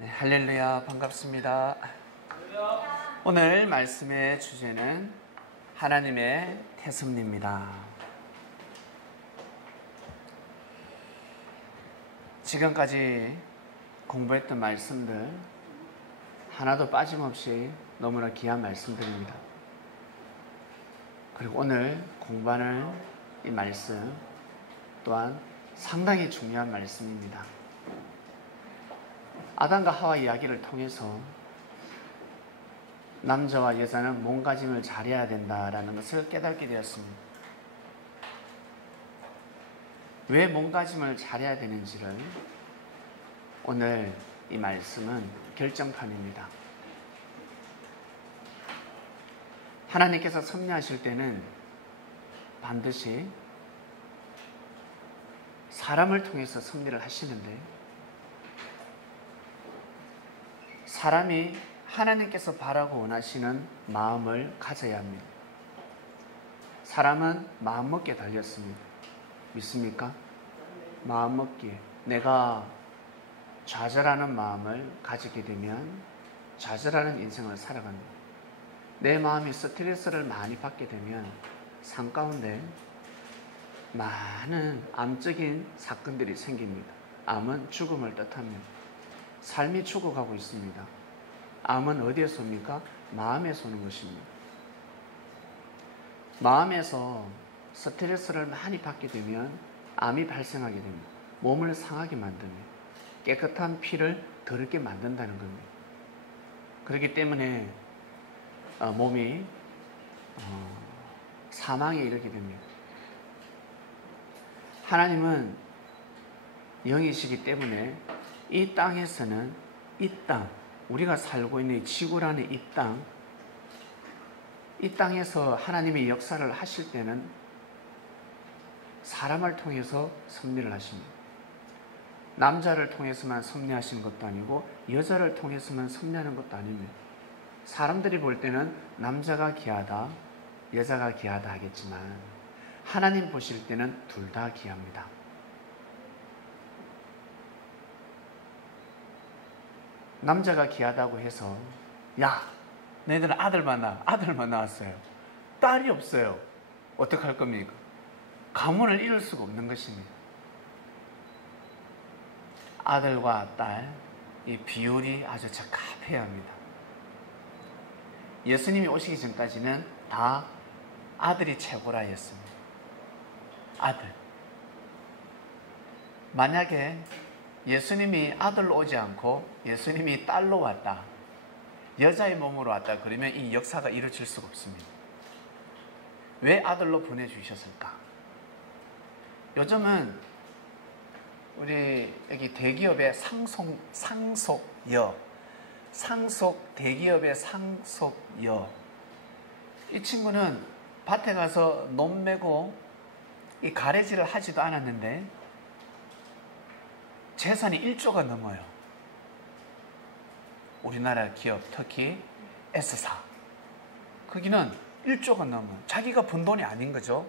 네, 할렐루야, 반갑습니다. 오늘 말씀의 주제는 하나님의 태섭리입니다. 지금까지 공부했던 말씀들 하나도 빠짐없이 너무나 귀한 말씀들입니다. 그리고 오늘 공부하는 이 말씀 또한 상당히 중요한 말씀입니다. 아담과 하와 이야기를 통해서 남자와 여자는 몸가짐을 잘해야 된다라는 것을 깨닫게 되었습니다. 왜 몸가짐을 잘해야 되는지를 오늘 이 말씀은 결정판입니다. 하나님께서 섭리하실 때는 반드시 사람을 통해서 섭리를 하시는데, 사람이 하나님께서 바라고 원하시는 마음을 가져야 합니다. 사람은 마음먹기에 달렸습니다. 믿습니까? 마음먹기에. 내가 좌절하는 마음을 가지게 되면 좌절하는 인생을 살아갑니다. 내 마음이 스트레스를 많이 받게 되면 삶 가운데 많은 암적인 사건들이 생깁니다. 암은 죽음을 뜻합니다. 삶이 죽어가고 있습니다. 암은 어디에서 옵니까? 마음에서 오는 것입니다. 마음에서 스트레스를 많이 받게 되면 암이 발생하게 됩니다. 몸을 상하게 만듭니다. 깨끗한 피를 더럽게 만든다는 겁니다. 그렇기 때문에 몸이 사망에 이르게 됩니다. 하나님은 영이시기 때문에 이 땅에서는 이 땅, 우리가 살고 있는 지구라는 이 땅에서 하나님의 역사를 하실 때는 사람을 통해서 섭리를 하십니다. 남자를 통해서만 섭리하시는 것도 아니고 여자를 통해서만 섭리하는 것도 아닙니다. 사람들이 볼 때는 남자가 귀하다, 여자가 귀하다 하겠지만 하나님 보실 때는 둘 다 귀합니다. 남자가 귀하다고 해서 야, 너희들은 아들만 낳았어요. 딸이 없어요. 어떡할 겁니까? 가문을 이룰 수가 없는 것입니다. 아들과 딸, 이 비율이 아주 적합해야 합니다. 예수님이 오시기 전까지는 다 아들이 최고라 했습니다. 아들. 만약에 예수님이 아들로 오지 않고 예수님이 딸로 왔다, 여자의 몸으로 왔다, 그러면 이 역사가 이루어질 수가 없습니다. 왜 아들로 보내주셨을까? 요즘은 우리 여기 대기업의 대기업의 상속여, 이 친구는 밭에 가서 논 메고 이 가래질을 하지도 않았는데 재산이 1조가 넘어요. 우리나라 기업, 특히 S사. 거기는 1조가 넘어요. 자기가 번 돈이 아닌 거죠.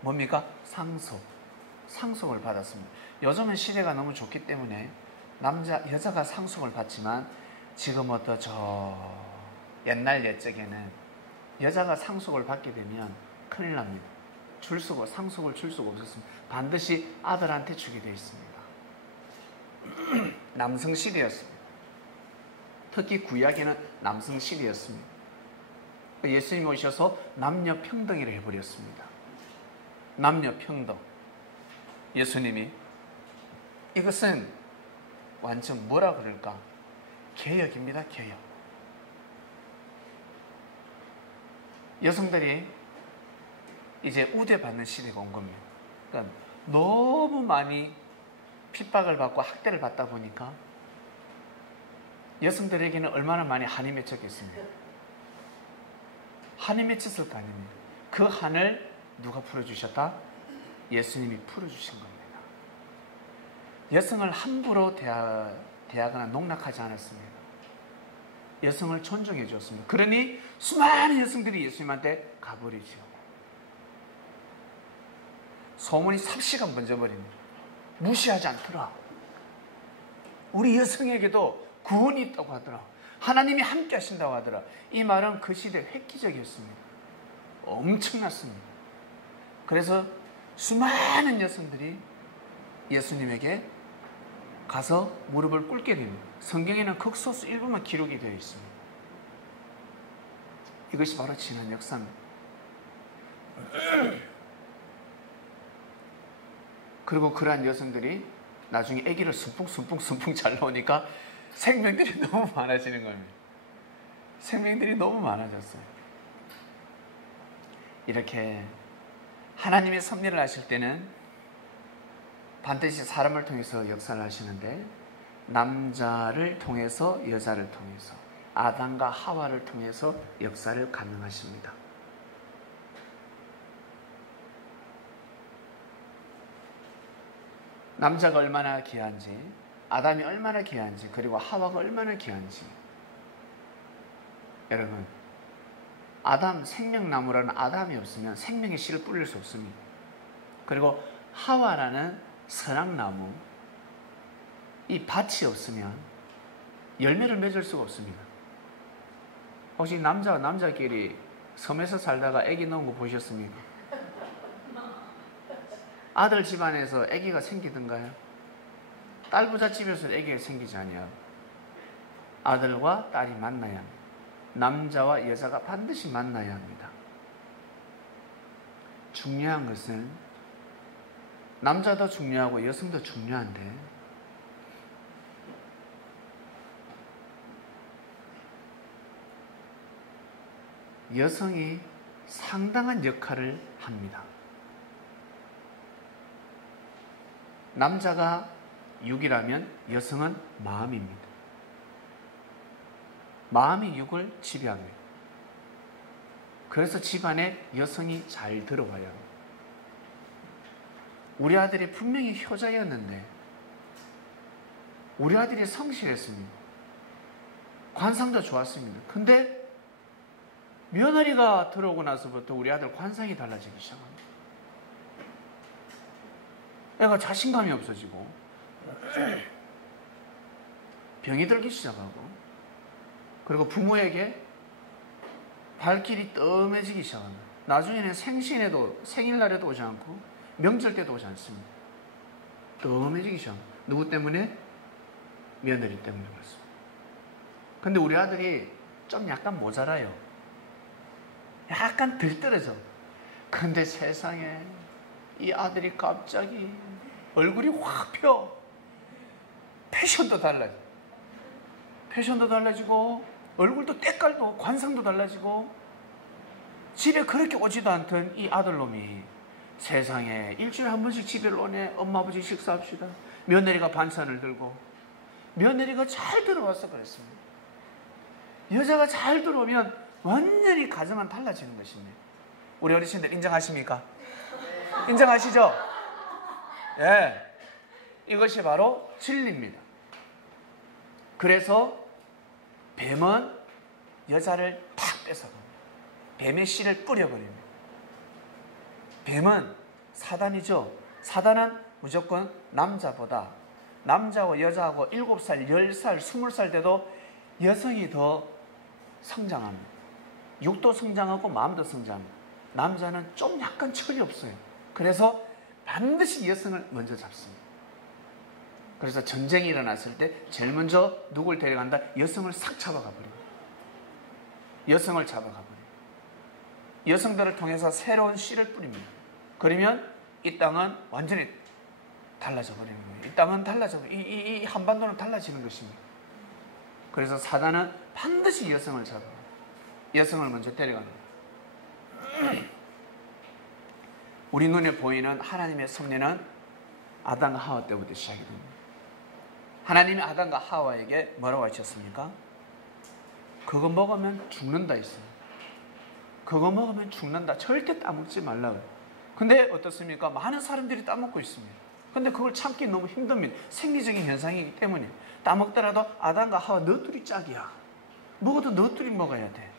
뭡니까? 상속을 받았습니다. 요즘은 시대가 너무 좋기 때문에 여자가 상속을 받지만 지금부터 옛날 옛적에는 여자가 상속을 받게 되면 큰일 납니다. 상속을 줄 수가 없었습니다. 반드시 아들한테 주게 되어 있습니다. 남성 시대였습니다. 특히 구약에는 남성 시대였습니다. 예수님이 오셔서 남녀 평등이라 해버렸습니다. 남녀 평등. 예수님이 이것은 완전 뭐라 그럴까? 개혁입니다. 개혁. 여성들이 이제 우대받는 시대가 온 겁니다. 그러니까 너무 많이 핍박을 받고 학대를 받다 보니까 여성들에게는 얼마나 많이 한이 맺혔겠습니까? 한이 맺혔을 거 아닙니까? 그 한을 누가 풀어주셨다? 예수님이 풀어주신 겁니다. 여성을 함부로 대하거나 농락하지 않았습니다. 여성을 존중해 주었습니다. 그러니 수많은 여성들이 예수님한테 가버리죠. 소문이 삽시간 번져버립니다. 무시하지 않더라. 우리 여성에게도 구원이 있다고 하더라. 하나님이 함께 하신다고 하더라. 이 말은 그 시대 획기적이었습니다. 엄청났습니다. 그래서 수많은 여성들이 예수님에게 가서 무릎을 꿇게 됩니다. 성경에는 극소수 일부만 기록이 되어 있습니다. 이것이 바로 지난 역사입니다. 그리고 그러한 여성들이 나중에 아기를 숨풍 잘 나오니까 생명들이 너무 많아지는 겁니다. 생명들이 너무 많아졌어요. 이렇게 하나님의 섭리를 하실 때는 반드시 사람을 통해서 역사를 하시는데, 남자를 통해서 여자를 통해서, 아담과 하와를 통해서 역사를 감행하십니다. 남자가 얼마나 귀한지, 아담이 얼마나 귀한지, 그리고 하와가 얼마나 귀한지. 여러분, 아담, 생명나무라는 아담이 없으면 생명의 씨를 뿌릴 수 없습니다. 그리고 하와라는 선악나무, 이 밭이 없으면 열매를 맺을 수가 없습니다. 혹시 남자와 남자끼리 섬에서 살다가 아기 낳은 거 보셨습니까? 아들 집안에서 아기가 생기던가요? 딸 부잣집에서 아기가 생기지 아니하고 아들과 딸이 만나야 합니다. 남자와 여자가 반드시 만나야 합니다. 중요한 것은 남자도 중요하고 여성도 중요한데, 여성이 상당한 역할을 합니다. 남자가 육이라면 여성은 마음입니다. 마음이 육을 지배합니다. 그래서 집안에 여성이 잘 들어와야 합니다. 우리 아들이 분명히 효자였는데 우리 아들이 성실했습니다. 관상도 좋았습니다. 근데 며느리가 들어오고 나서부터 우리 아들 관상이 달라지기 시작합니다. 애가 자신감이 없어지고 병이 들기 시작하고, 그리고 부모에게 발길이 뜸해지기 시작합니다. 나중에는 생신에도, 생일날에도 오지 않고 명절 때도 오지 않습니다. 뜸해지기 시작합니다. 누구 때문에? 며느리 때문에 그렇습니다. 근데 우리 아들이 좀 약간 모자라요. 약간 들떠러져. 근데 세상에 이 아들이 갑자기 얼굴이 확 펴. 패션도 달라져. 패션도 달라지고 얼굴도 때깔도 관상도 달라지고, 집에 그렇게 오지도 않던 이 아들놈이 세상에 일주일에 한 번씩 집에 오네. 엄마 아버지 식사합시다. 며느리가 반찬을 들고, 며느리가 잘 들어와서 그랬습니다. 여자가 잘 들어오면 완전히 가정은 달라지는 것입니다. 우리 어르신들 인정하십니까? 인정하시죠? 예. 네. 이것이 바로 진리입니다. 그래서 뱀은 여자를 탁 뺏어갑니다. 뱀의 씨를 뿌려버립니다. 뱀은 사단이죠. 사단은 무조건 남자보다, 남자와 여자하고 7살, 10살, 20살 돼도 여성이 더 성장합니다. 육도 성장하고 마음도 성장합니다. 남자는 좀 약간 철이 없어요. 그래서 반드시 여성을 먼저 잡습니다. 그래서 전쟁이 일어났을 때 제일 먼저 누굴 데려간다? 여성을 싹 잡아가 버립니다. 여성을 잡아가 버립니다. 여성들을 통해서 새로운 씨를 뿌립니다. 그러면 이 땅은 완전히 달라져 버리는 거예요. 이 땅은 달라져, 이 한반도는 달라지는 것입니다. 그래서 사단은 반드시 여성을 잡아요. 여성을 먼저 데려갑니다. 우리 눈에 보이는 하나님의 섭리는 아담과 하와 때부터 시작이 됩니다. 하나님이 아담과 하와에게 뭐라고 하셨습니까? 그거 먹으면 죽는다 했어요. 그거 먹으면 죽는다. 절대 따먹지 말라고요. 근데 어떻습니까? 많은 사람들이 따먹고 있습니다. 근데 그걸 참기 너무 힘듭니다. 생리적인 현상이기 때문에. 따먹더라도 아담과 하와 너둘이 짝이야. 먹어도 너둘이 먹어야 돼.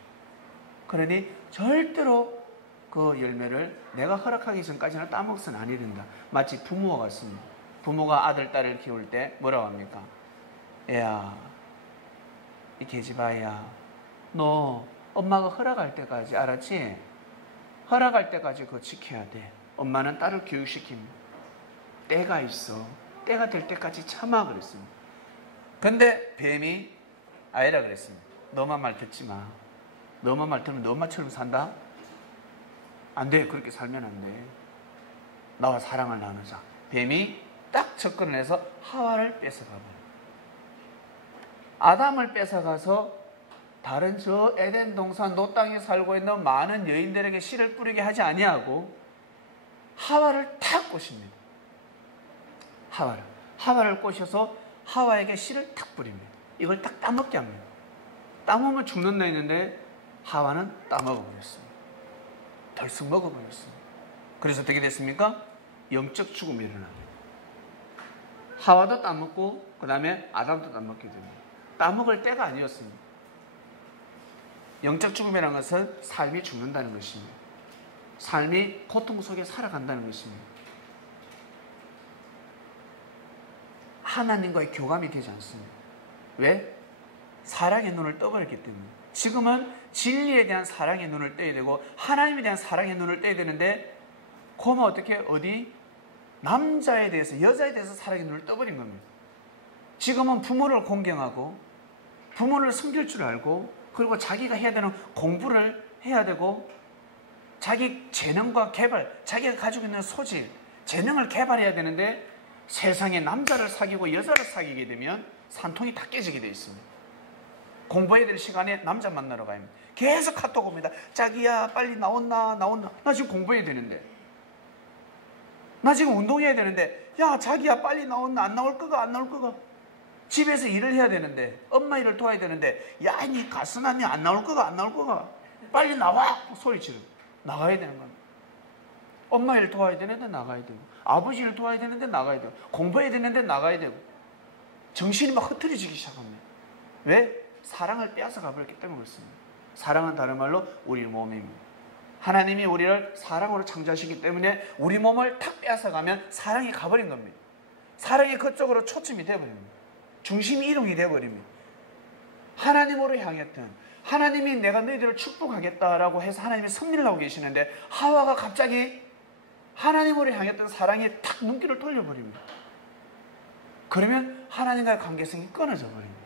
그러니 절대로 그 열매를 내가 허락하기 전까지는 따먹어서는 아니 된다. 마치 부모와 같습니다. 부모가 아들, 딸을 키울 때 뭐라고 합니까? 애야, 이 계집아이야, 너 엄마가 허락할 때까지, 알았지? 허락할 때까지 그거 지켜야 돼. 엄마는 딸을 교육시킵니다. 때가 있어. 때가 될 때까지 참아 그랬습니다. 근데 뱀이 아니라 그랬습니다. 너만 말 듣지 마. 너만 말 들으면 너 엄마처럼 산다? 안 돼. 그렇게 살면 안 돼. 나와 사랑을 나누자. 뱀이 딱 접근을 해서 하와를 뺏어가버려요. 아담을 뺏어가서 다른 저 에덴 동산 노 땅에 살고 있는 많은 여인들에게 씨를 뿌리게 하지 아니하고 하와를 탁 꼬십니다. 하와를 꼬셔서 하와에게 씨를 탁 뿌립니다. 이걸 딱 따먹게 합니다. 따먹으면 죽는다 했는데 하와는 따먹어버렸습니다. 덜썩 먹어버렸습니다. 그래서 어떻게 됐습니까? 영적 죽음이 일어납니다. 하와도 따먹고 그 다음에 아담도 따먹게 됩니다. 따먹을 때가 아니었습니다. 영적 죽음이라는 것은 삶이 죽는다는 것입니다. 삶이 고통 속에 살아간다는 것입니다. 하나님과의 교감이 되지 않습니다. 왜? 사랑의 눈을 떠버렸기 때문에. 지금은 진리에 대한 사랑의 눈을 떼야 되고 하나님에 대한 사랑의 눈을 떼야 되는데 그러면 어떻게 어디 남자에 대해서 여자에 대해서 사랑의 눈을 떠버린 겁니다. 지금은 부모를 공경하고 부모를 섬길 줄 알고 그리고 자기가 해야 되는 공부를 해야 되고 자기 재능과 개발, 자기가 가지고 있는 소질, 재능을 개발해야 되는데 세상에 남자를 사귀고 여자를 사귀게 되면 산통이 다 깨지게 되어 있습니다. 공부해야 될 시간에 남자 만나러 가야 합니다. 계속 카톡 옵니다. 자기야 빨리 나온나. 나 지금 공부해야 되는데. 나 지금 운동해야 되는데. 야 자기야 빨리 나온나. 안 나올 거가. 집에서 일을 해야 되는데. 엄마 일을 도와야 되는데. 야 니 가스나니 안 나올 거가. 빨리 나와. 소리 지르. 나가야 되는 겁니다. 엄마 일 도와야 되는데 나가야 되고 아버지 일 도와야 되는데 나가야 되고 공부해야 되는데 나가야 되고 정신이 막 흐트러지기 시작합니다. 왜? 사랑을 빼앗아 가버렸기 때문에 그렇습니다. 사랑은 다른 말로 우리 몸입니다. 하나님이 우리를 사랑으로 창조하시기 때문에 우리 몸을 탁 빼앗아 가면 사랑이 가버린 겁니다. 사랑이 그쪽으로 초점이 되어버립니다. 중심이 이동이 되어버립니다. 하나님으로 향했던 하나님이 내가 너희들을 축복하겠다라고 해서 하나님이 섭리를 하고 계시는데 하와가 갑자기 하나님으로 향했던 사랑이 탁 눈길을 돌려버립니다. 그러면 하나님과의 관계성이 끊어져 버립니다.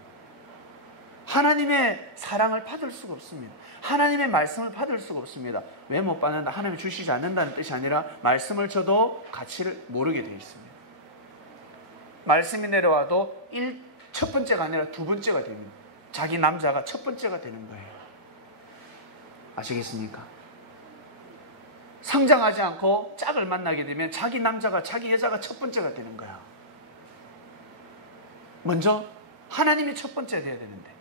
하나님의 사랑을 받을 수가 없습니다. 하나님의 말씀을 받을 수가 없습니다. 왜 못 받는다? 하나님이 주시지 않는다는 뜻이 아니라 말씀을 줘도 가치를 모르게 되어 있습니다. 말씀이 내려와도 첫 번째가 아니라 두 번째가 됩니다. 자기 남자가 첫 번째가 되는 거예요. 아시겠습니까? 성장하지 않고 짝을 만나게 되면 자기 남자가 자기 여자가 첫 번째가 되는 거야. 먼저 하나님이 첫 번째가 돼야 되는데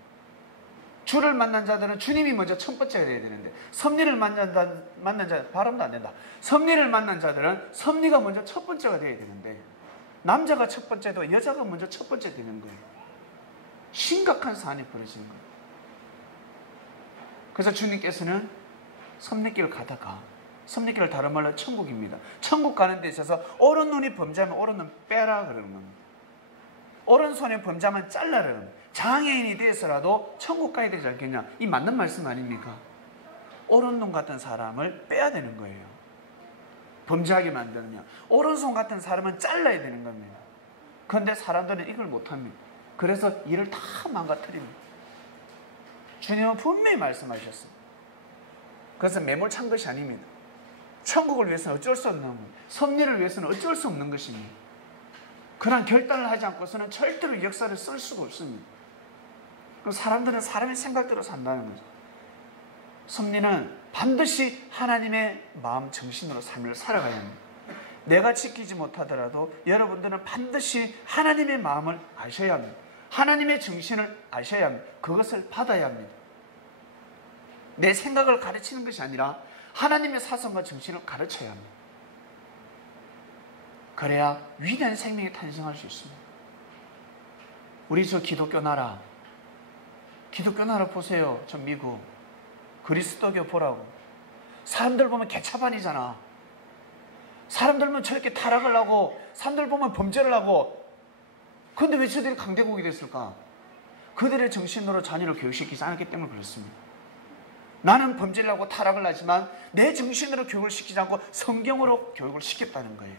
주를 만난 자들은 주님이 먼저 첫 번째가 돼야 되는데 섭리를 만난 자 발음도 안 된다. 섭리를 만난 자들은 섭리가 먼저 첫 번째가 돼야 되는데 남자가 첫 번째도 여자가 먼저 첫 번째 되는 거예요. 심각한 사안이 벌어지는 거예요. 그래서 주님께서는 섭리길을 가다가 섭리길을 다른 말로 천국입니다. 천국 가는 데 있어서 오른눈이 범죄하면 오른눈 빼라 그러는 겁니다. 오른손이 범죄하면 잘라라 그러는 겁니다. 장애인이 돼서라도 천국 가야 되지 않겠냐. 이 맞는 말씀 아닙니까? 오른눈 같은 사람을 빼야 되는 거예요. 범죄하게 만드느냐. 오른손 같은 사람은 잘라야 되는 겁니다. 그런데 사람들은 이걸 못합니다. 그래서 일을 다 망가뜨립니다. 주님은 분명히 말씀하셨습니다. 그것은 매몰찬 것이 아닙니다. 천국을 위해서는 어쩔 수 없는 겁니다. 섭리를 위해서는 어쩔 수 없는 것입니다. 그런 결단을 하지 않고서는 절대로 역사를 쓸 수가 없습니다. 그럼 사람들은 사람의 생각대로 산다는 거죠. 섭리는 반드시 하나님의 마음 정신으로 삶을 살아가야 합니다. 내가 지키지 못하더라도 여러분들은 반드시 하나님의 마음을 아셔야 합니다. 하나님의 정신을 아셔야 합니다. 그것을 받아야 합니다. 내 생각을 가르치는 것이 아니라 하나님의 사상과 정신을 가르쳐야 합니다. 그래야 위대한 생명이 탄생할 수 있습니다. 우리 저 기독교 나라 보세요. 저 미국 그리스도교 보라고. 사람들 보면 개차반이잖아. 사람들 보면 저렇게 타락을 하고 사람들 보면 범죄를 하고. 그런데 왜 저들이 강대국이 됐을까? 그들의 정신으로 자녀를 교육시키지 않았기 때문에 그렇습니다. 나는 범죄를 하고 타락을 하지만 내 정신으로 교육을 시키지 않고 성경으로 교육을 시켰다는 거예요.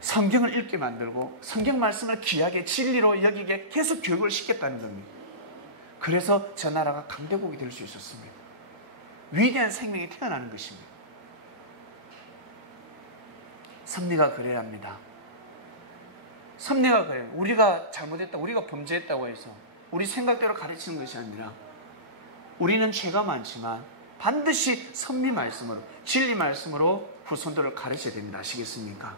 성경을 읽게 만들고 성경 말씀을 귀하게 진리로 여기게 계속 교육을 시켰다는 겁니다. 그래서 저 나라가 강대국이 될 수 있었습니다. 위대한 생명이 태어나는 것입니다. 섭리가 그래야 합니다. 섭리가 그래요. 우리가 잘못했다, 우리가 범죄했다고 해서 우리 생각대로 가르치는 것이 아니라 우리는 죄가 많지만 반드시 섭리 말씀으로, 진리 말씀으로 후손들을 가르쳐야 됩니다. 아시겠습니까?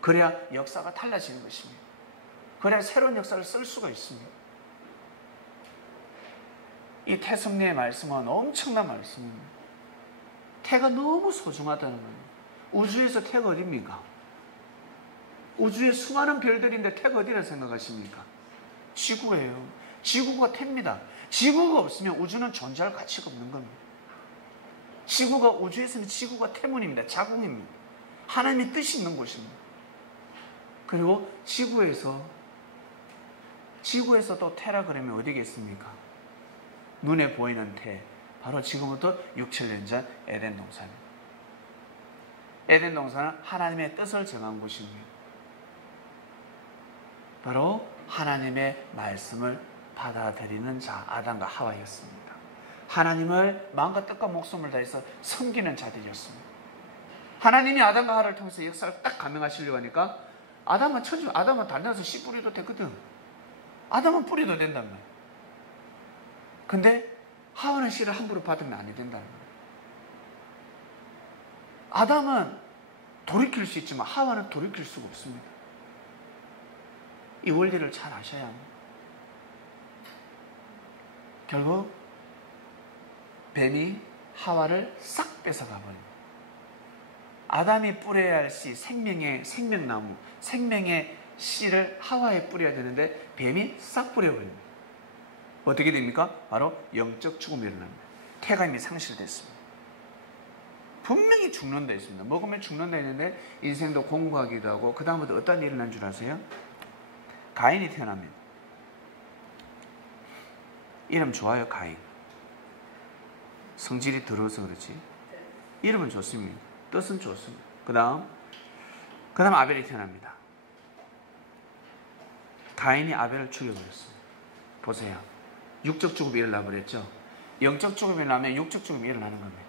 그래야 역사가 달라지는 것입니다. 그래야 새로운 역사를 쓸 수가 있습니다. 이 태섭리의 말씀은 엄청난 말씀입니다. 태가 너무 소중하다는 거예요. 우주에서 태가 어디입니까? 우주에 수많은 별들인데 태가 어디라 생각하십니까? 지구예요. 지구가 태입니다. 지구가 없으면 우주는 존재할 가치가 없는 겁니다. 지구가, 우주에서는 지구가 태문입니다. 자궁입니다. 하나님의 뜻이 있는 곳입니다. 그리고 지구에서 또 태라 그러면 어디겠습니까? 눈에 보이는 태, 바로 지금부터 6, 7년 전 에덴 동산입니다. 에덴 동산은 하나님의 뜻을 정한 곳입니다. 바로 하나님의 말씀을 받아들이는 자, 아담과 하와였습니다. 하나님을 마음과 뜻과 목숨을 다해서 섬기는 자들이었습니다. 하나님이 아담과 하와를 통해서 역사를 딱 감행하시려고 하니까 아담은 달려서 씨 뿌리도 되거든. 아담은 뿌리도 된단 말이야. 근데 하와는 씨를 함부로 받으면 안 된다는 거예요. 아담은 돌이킬 수 있지만 하와는 돌이킬 수가 없습니다. 이 원리를 잘 아셔야 합니다. 결국 뱀이 하와를 싹 뺏어가버립니다. 아담이 뿌려야 할 씨, 생명나무, 생명의 씨를 하와에 뿌려야 되는데 뱀이 싹 뿌려버립니다. 어떻게 됩니까? 바로 영적 죽음이 일어납니다. 태가 이미 상실됐습니다. 분명히 죽는다 했습니다. 먹으면 죽는다 했는데 인생도 공부하기도 하고 그 다음부터 어떤 일이 일어난 줄 아세요? 가인이 태어납니다. 이름 좋아요, 가인. 성질이 더러워서 그렇지. 이름은 좋습니다. 뜻은 좋습니다. 그 다음 아벨이 태어납니다. 가인이 아벨을 죽여버렸습니다. 보세요. 육적 죽음이 일어나 버렸죠. 영적 죽음이 일어나면 육적 죽음이 일어나는 겁니다.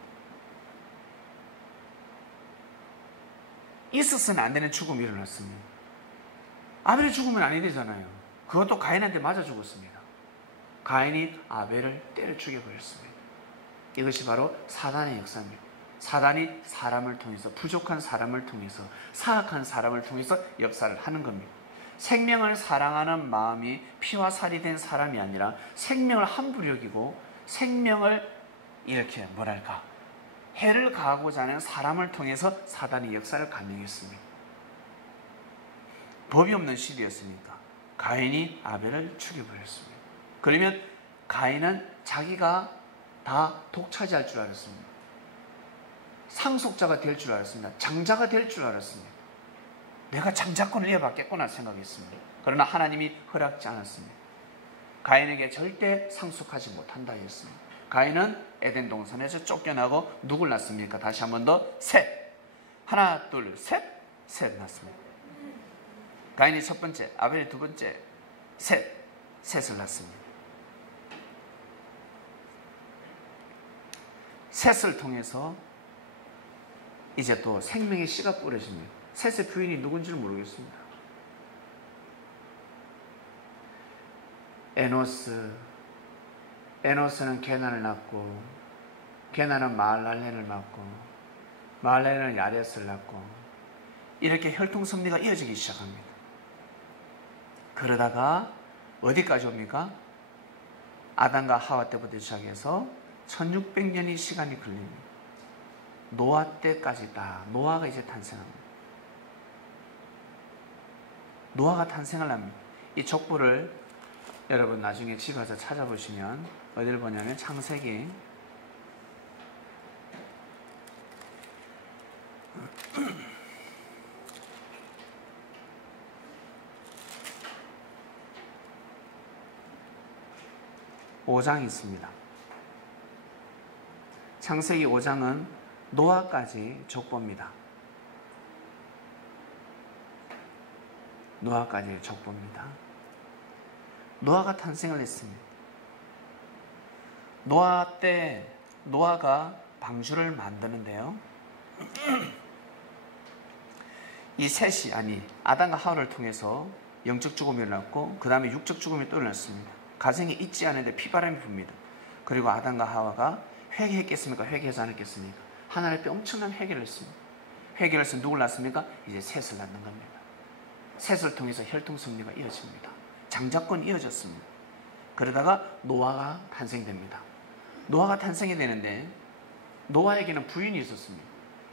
있었으면 안 되는 죽음이 일어났습니다. 아벨이 죽으면 아니 되잖아요. 그것도 가인한테 맞아 죽었습니다. 가인이 아벨을 때려 죽여버렸습니다. 이것이 바로 사단의 역사입니다. 사단이 사람을 통해서, 부족한 사람을 통해서, 사악한 사람을 통해서 역사를 하는 겁니다. 생명을 사랑하는 마음이 피와 살이 된 사람이 아니라 생명을 함부로 여기고 생명을 이렇게 해를 가하고자 하는 사람을 통해서 사단이 역사를 감행했습니다. 법이 없는 시대였으니까 가인이 아벨을 죽여버렸습니다. 그러면 가인은 자기가 다 독차지할 줄 알았습니다. 상속자가 될 줄 알았습니다. 장자가 될 줄 알았습니다. 내가 장자권을 이어받겠구나 생각했습니다. 그러나 하나님이 허락지 않았습니다. 가인에게 절대 상속하지 못한다 했습니다. 가인은 에덴 동산에서 쫓겨나고 누굴 낳습니까? 다시 한 번 더 셋. 하나, 둘, 셋. 셋 낳습니다. 가인이 첫 번째, 아벨이 두 번째, 셋을 낳습니다. 셋을 통해서 이제 또 생명의 씨가 뿌려집니다. 셋의 부인이 누군지를 모르겠습니다. 에노스는 게난을 낳고, 게난은 마할랄렐을 낳고, 마할랄렐은 야렛을 낳고, 이렇게 혈통섭리가 이어지기 시작합니다. 그러다가 어디까지 옵니까? 아담과 하와 때부터 시작해서 1600년의 시간이 걸립니다. 노아 때까지 다 노아가 이제 탄생합니다. 노아가 탄생을 합니다. 이 족보를 여러분 나중에 집에 가서 찾아보시면 어디를 보냐면 창세기 5장이 있습니다. 창세기 5장은 노아까지 족보입니다. 노아까지 족보입니다. 노아가 탄생을 했습니다. 노아 때 노아가 방주를 만드는데요. 이 셋이 아담과 하와를 통해서 영적 죽음이 일어났고 그 다음에 육적 죽음이 또 일어났습니다. 가정이 있지 않은데 피바람이 붑니다. 그리고 아담과 하와가 회개했겠습니까? 회개하지 않았겠습니까? 하나님 앞에 엄청난 회개를 했습니다. 회개를 해서 누굴 낳습니까? 이제 셋을 낳는 겁니다. 셋을 통해서 혈통섭리가 이어집니다. 장자권이 이어졌습니다. 그러다가 노아가 탄생됩니다. 노아가 탄생이 되는데 노아에게는 부인이 있었습니다.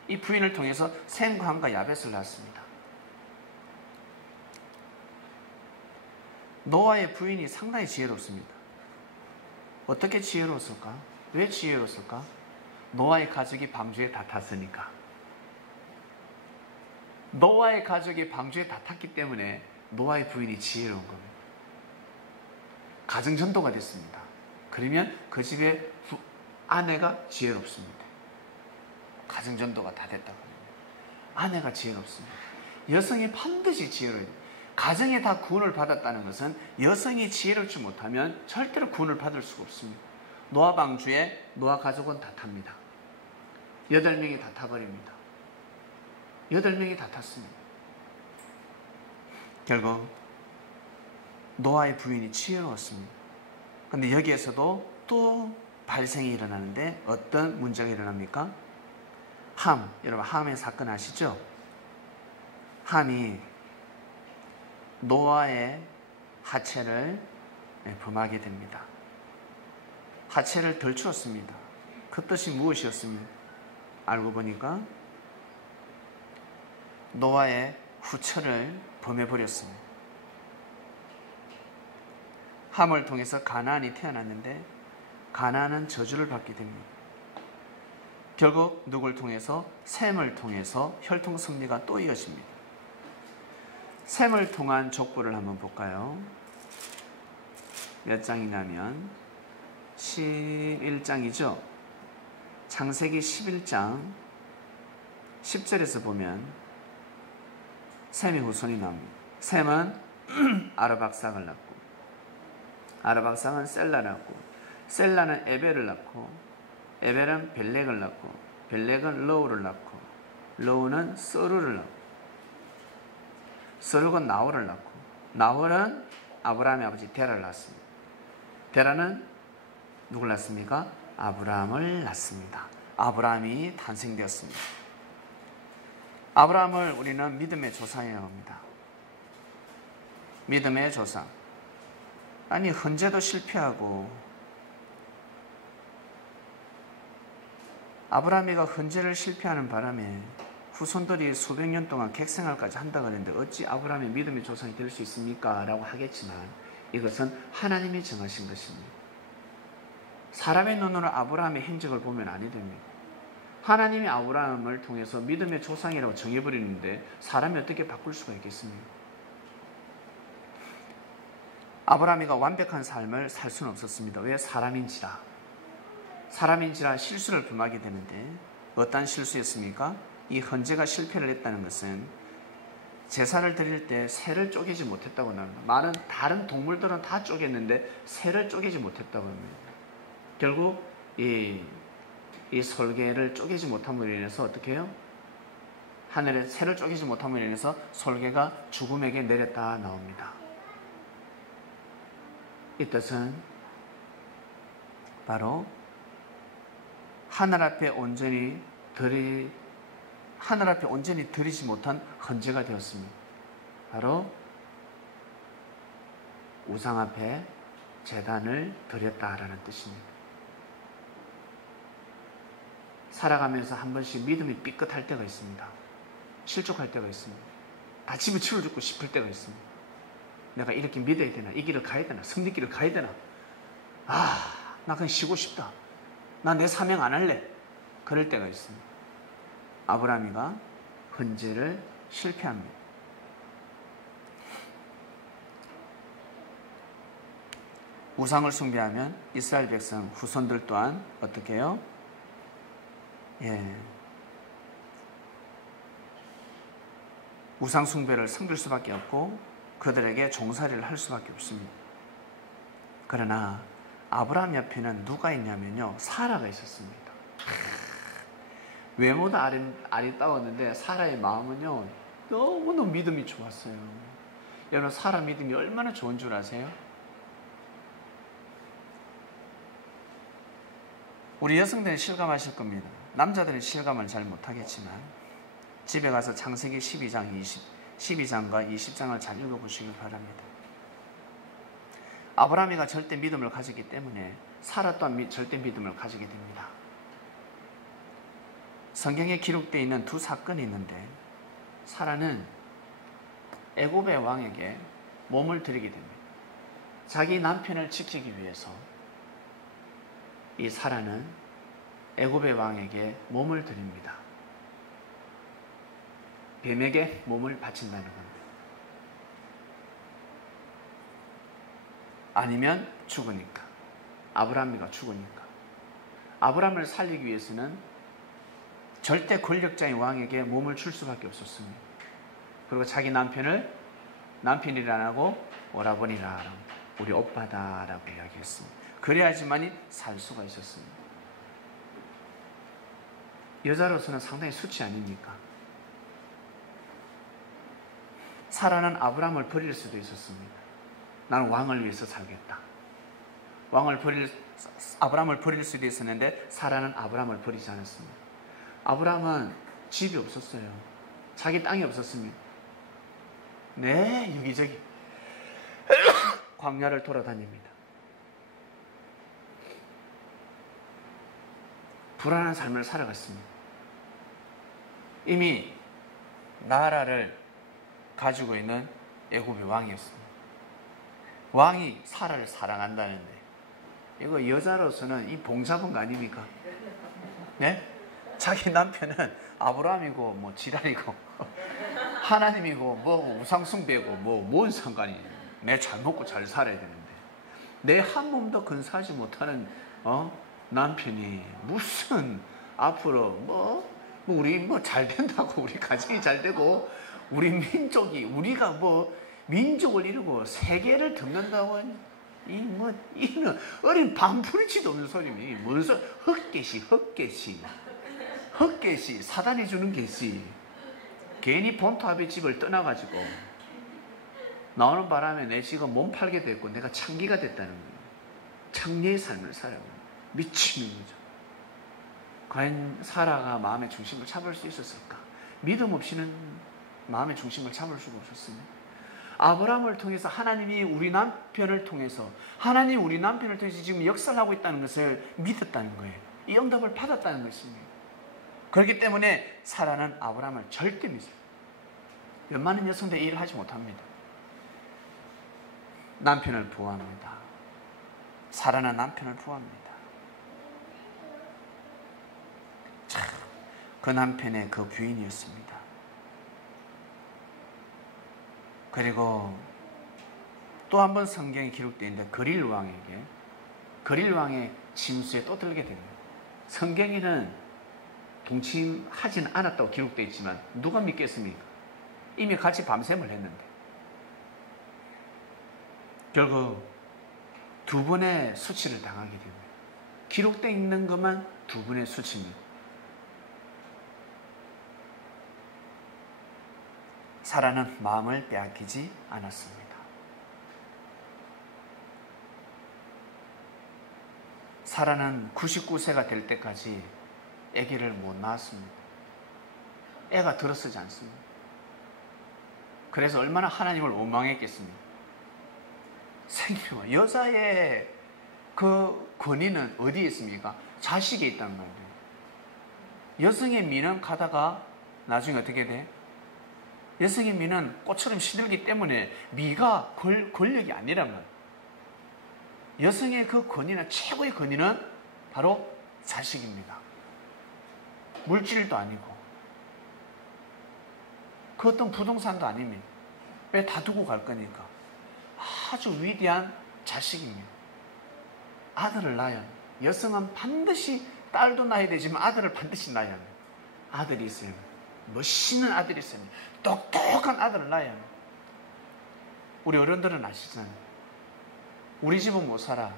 이 부인을 통해서 셈과 함과 야벳을 낳았습니다. 노아의 부인이 상당히 지혜롭습니다. 어떻게 지혜로웠을까? 왜 지혜로웠을까? 노아의 가족이 방주에 다 탔으니까. 노아의 가족이 방주에 다 탔기 때문에 노아의 부인이 지혜로운 겁니다. 가정전도가 됐습니다. 그러면 그 집의 아내가 지혜롭습니다. 가정전도가 다 됐다고 합니다. 아내가 지혜롭습니다. 여성이 반드시 지혜로워야 돼요. 가정에 다 구원을 받았다는 것은 여성이 지혜롭지 못하면 절대로 구원을 받을 수가 없습니다. 노아 방주에 노아 가족은 다 탑니다. 8명이 다 타버립니다. 8명이 다 탔습니다. 결국 노아의 부인이 지혜로웠습니다. 그런데 여기에서도 또 발생이 일어나는데 어떤 문제가 일어납니까? 여러분 함의 사건 아시죠? 함이 노아의 하체를 범하게 됩니다. 하체를 덜추었습니다. 그 뜻이 무엇이었습니까? 알고 보니까 노아의 후처를 범해버렸습니다. 함을 통해서 가나안이 태어났는데 가나안은 저주를 받게 됩니다. 결국 누굴 통해서? 셈을 통해서 혈통섭리가 또 이어집니다. 셈을 통한 족보를 한번 볼까요? 몇 장이냐면 11장이죠. 창세기 11장 10절에서 보면 셈의 후손이 나옵니다. 셈은 아르박삭을 낳고 아르박삭은 셀라를 낳고 셀라는 에벨을 낳고 에벨은 벨렉을 낳고 벨렉은 러우를 낳고 러우는 서루를 낳고 서루는 나홀을 낳고 나홀은 아브라함의 아버지 데라를 낳았습니다. 데라는 누굴 낳습니까? 아브라함을 낳습니다. 아브라함이 탄생되었습니다. 아브라함을 우리는 믿음의 조상이라고 합니다. 믿음의 조상. 아니 헌재도 실패하고 아브라함이가 헌재를 실패하는 바람에 후손들이 수백 년 동안 객생활까지 한다고 하는데 어찌 아브라함의 믿음의 조상이 될 수 있습니까? 라고 하겠지만 이것은 하나님이 정하신 것입니다. 사람의 눈으로 아브라함의 행적을 보면 아니 됩니다. 하나님이 아브라함을 통해서 믿음의 조상이라고 정해버리는데 사람이 어떻게 바꿀 수가 있겠습니까? 아브라함이가 완벽한 삶을 살 수는 없었습니다. 왜? 사람인지라 실수를 범하게 되는데 어떤 실수였습니까? 이 헌재가 실패를 했다는 것은 제사를 드릴 때 새를 쪼개지 못했다고 합니다. 많은 다른 동물들은 다 쪼갰는데 새를 쪼개지 못했다고 합니다. 결국 이 솔개를 쪼개지 못함으로 인해서 어떻게 해요? 하늘에 새를 쪼개지 못함으로 인해서 솔개가 죽음에게 내렸다 나옵니다. 이 뜻은 바로 하늘 앞에 온전히 드리지 못한 헌재가 되었습니다. 바로 우상 앞에 제단을 드렸다라는 뜻입니다. 살아가면서 한 번씩 믿음이 삐끗할 때가 있습니다. 실족할 때가 있습니다. 다 집어치워 죽고 싶을 때가 있습니다. 내가 이렇게 믿어야 되나? 이 길을 가야 되나? 승리길을 가야 되나? 나 그냥 쉬고 싶다. 나 내 사명 안 할래. 그럴 때가 있습니다. 아브라함이가 헌재를 실패합니다. 우상을 숭배하면 이스라엘 백성 후손들 또한 어떻게 해요? 우상 숭배를 섬길 수밖에 없고 그들에게 종살이를 할 수밖에 없습니다. 그러나 아브라함 옆에는 누가 있냐면요, 사라가 있었습니다. 외모도 아리따웠는데 사라의 마음은요 너무너무 믿음이 좋았어요. 여러분, 사라 믿음이 얼마나 좋은 줄 아세요? 우리 여성들은 실감하실 겁니다. 남자들은 실감을 잘 못하겠지만 집에 가서 창세기 12장과 20장을 잘 읽어보시길 바랍니다. 아브라함이가 절대 믿음을 가지기 때문에 사라 또한 절대 믿음을 가지게 됩니다. 성경에 기록되어 있는 두 사건이 있는데, 사라는 애굽의 왕에게 몸을 드리게 됩니다. 자기 남편을 지키기 위해서 이 사라는 애굽의 왕에게 몸을 드립니다. 뱀에게 몸을 바친다는 겁니다. 아니면 죽으니까. 아브라함이가 죽으니까. 아브라함을 살리기 위해서는 절대 권력자인 왕에게 몸을 줄 수밖에 없었습니다. 그리고 자기 남편을 남편이라 안 하고 오라버니라, 우리 오빠다라고 이야기했습니다. 그래야지만이 살 수가 있었습니다. 여자로서는 상당히 수치 아닙니까? 사라는 아브라함을 버릴 수도 있었습니다. 나는 왕을 위해서 살겠다. 아브라함을 버릴 수도 있었는데 사라는 아브라함을 버리지 않았습니다. 아브라함은 집이 없었어요. 자기 땅이 없었습니다. 여기저기 광야를 돌아다닙니다. 불안한 삶을 살아갔습니다. 이미 나라를 가지고 있는 애굽의 왕이었습니다. 왕이 사라를 사랑한다는데 이거 여자로서는 이 봉잡은 거 아닙니까? 네? 자기 남편은 아브라함이고 뭐 지랄이고 하나님이고 뭐 우상숭배고 뭔 상관이, 내 잘 먹고 잘 살아야 되는데 내 한 몸도 근사하지 못하는 남편이 무슨 앞으로 우리 잘 된다고, 우리 가정이 잘 되고 우리 민족이, 우리가 민족을 이루고 세계를 덮는다고, 이는 어린 반풀이치도 없는 소리니, 뭔 소리, 헛개시, 사단이 주는 개시. 괜히 본토 아비 집을 떠나가지고 나오는 바람에 내 지금 몸 팔게 됐고 내가 창기가 됐다는 거예요. 창녀의 삶을 살아요. 미치는 거죠. 과연 사라가 마음의 중심을 잡을 수 있었을까? 믿음 없이는 마음의 중심을 잡을 수가 없었습니다. 아브라함을 통해서 하나님이 우리 남편을 통해서 지금 역사를 하고 있다는 것을 믿었다는 거예요. 이 응답을 받았다는 것입니다. 그렇기 때문에 사라는 아브라함을 절대 믿어요. 웬만한 여성들 일을 하지 못합니다. 남편을 보호합니다. 사라는 남편을 보호합니다. 참, 그 남편의 그 부인이었습니다. 그리고 또 한 번 성경에 기록되어 있는데 그릴 왕의 침수에 또 들게 됩니다. 성경에는 동침하지는 않았다고 기록되어 있지만 누가 믿겠습니까? 이미 같이 밤샘을 했는데 결국 두 번의 수치를 당하게 됩니다. 기록되어 있는 것만 두 번의 수치입니다. 사라는 마음을 빼앗기지 않았습니다. 사라는 99세가 될 때까지 아기를 못 낳았습니다. 애가 들어서지 않습니다. 그래서 얼마나 하나님을 원망했겠습니까? 생명, 여자의 그 권위는 어디에 있습니까? 자식에 있단 말이에요. 여성의 미는 가다가 나중에 어떻게 돼? 여성의 미는 꽃처럼 시들기 때문에 미가 권력이 아니란 말이에요. 여성의 그 권위는, 최고의 권위는 바로 자식입니다. 물질도 아니고 그 어떤 부동산도 아닙니다. 왜 다 두고 갈 거니까. 아주 위대한 자식입니다. 아들을 낳아야 합니다. 여성은 반드시 딸도 낳아야 되지만 아들을 반드시 낳아야 합니다. 아들이 있어요. 멋있는 아들이 있어요. 똑똑한 아들을 낳아야 합니다. 우리 어른들은 아시잖아요. 우리 집은 못 살아.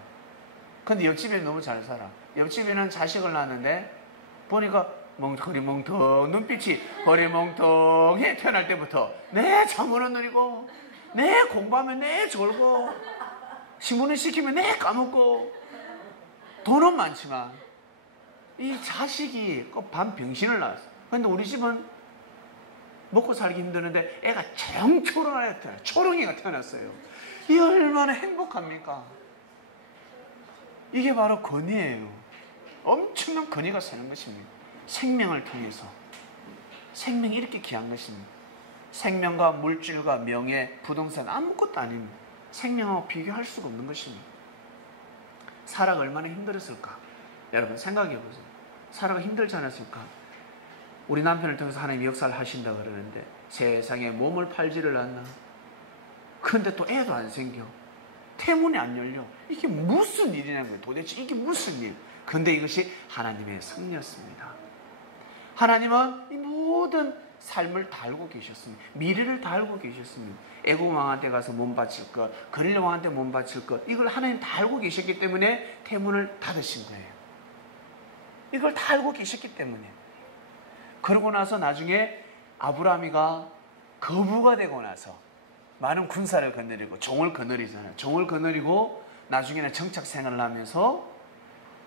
근데 옆집에 너무 잘 살아. 옆집에는 자식을 낳았는데 보니까 허리멍텅 눈빛이 허리멍텅해. 태어날 때부터 내 잠은 느리고 내 공부하면 내 졸고 신문을 시키면 내 까먹고 돈은 많지만 이 자식이 꼭 반병신을 낳았어. 근데 우리 집은 먹고 살기 힘드는데 애가 초롱초롱하게 태어났어요. 초롱이가 태어났어요. 이 얼마나 행복합니까? 이게 바로 권위예요. 엄청난 권위가 사는 것입니다. 생명을 통해서. 생명이 이렇게 귀한 것입니다. 생명과 물질과 명예, 부동산 아무것도 아닙니다. 생명하고 비교할 수가 없는 것입니다. 사라가 얼마나 힘들었을까? 여러분 생각해 보세요. 사라가 힘들지 않았을까? 우리 남편을 통해서 하나님이 역사를 하신다 그러는데 세상에 몸을 팔지를 않나? 그런데 또 애도 안 생겨. 태문이 안 열려. 이게 무슨 일이냐는 거예요. 도대체 이게 무슨 일? 그런데 이것이 하나님의 섭리였습니다. 하나님은 이 모든 삶을 다 알고 계셨습니다. 미래를 다 알고 계셨습니다. 애굽 왕한테 가서 몸 바칠 것, 그릴 왕한테 몸 바칠 것, 이걸 하나님 다 알고 계셨기 때문에 태문을 닫으신 거예요. 이걸 다 알고 계셨기 때문에. 그러고 나서 나중에 아브라함이가 거부가 되고 나서 많은 군사를 거느리고 종을 거느리잖아요. 종을 거느리고 나중에는 정착 생활을 하면서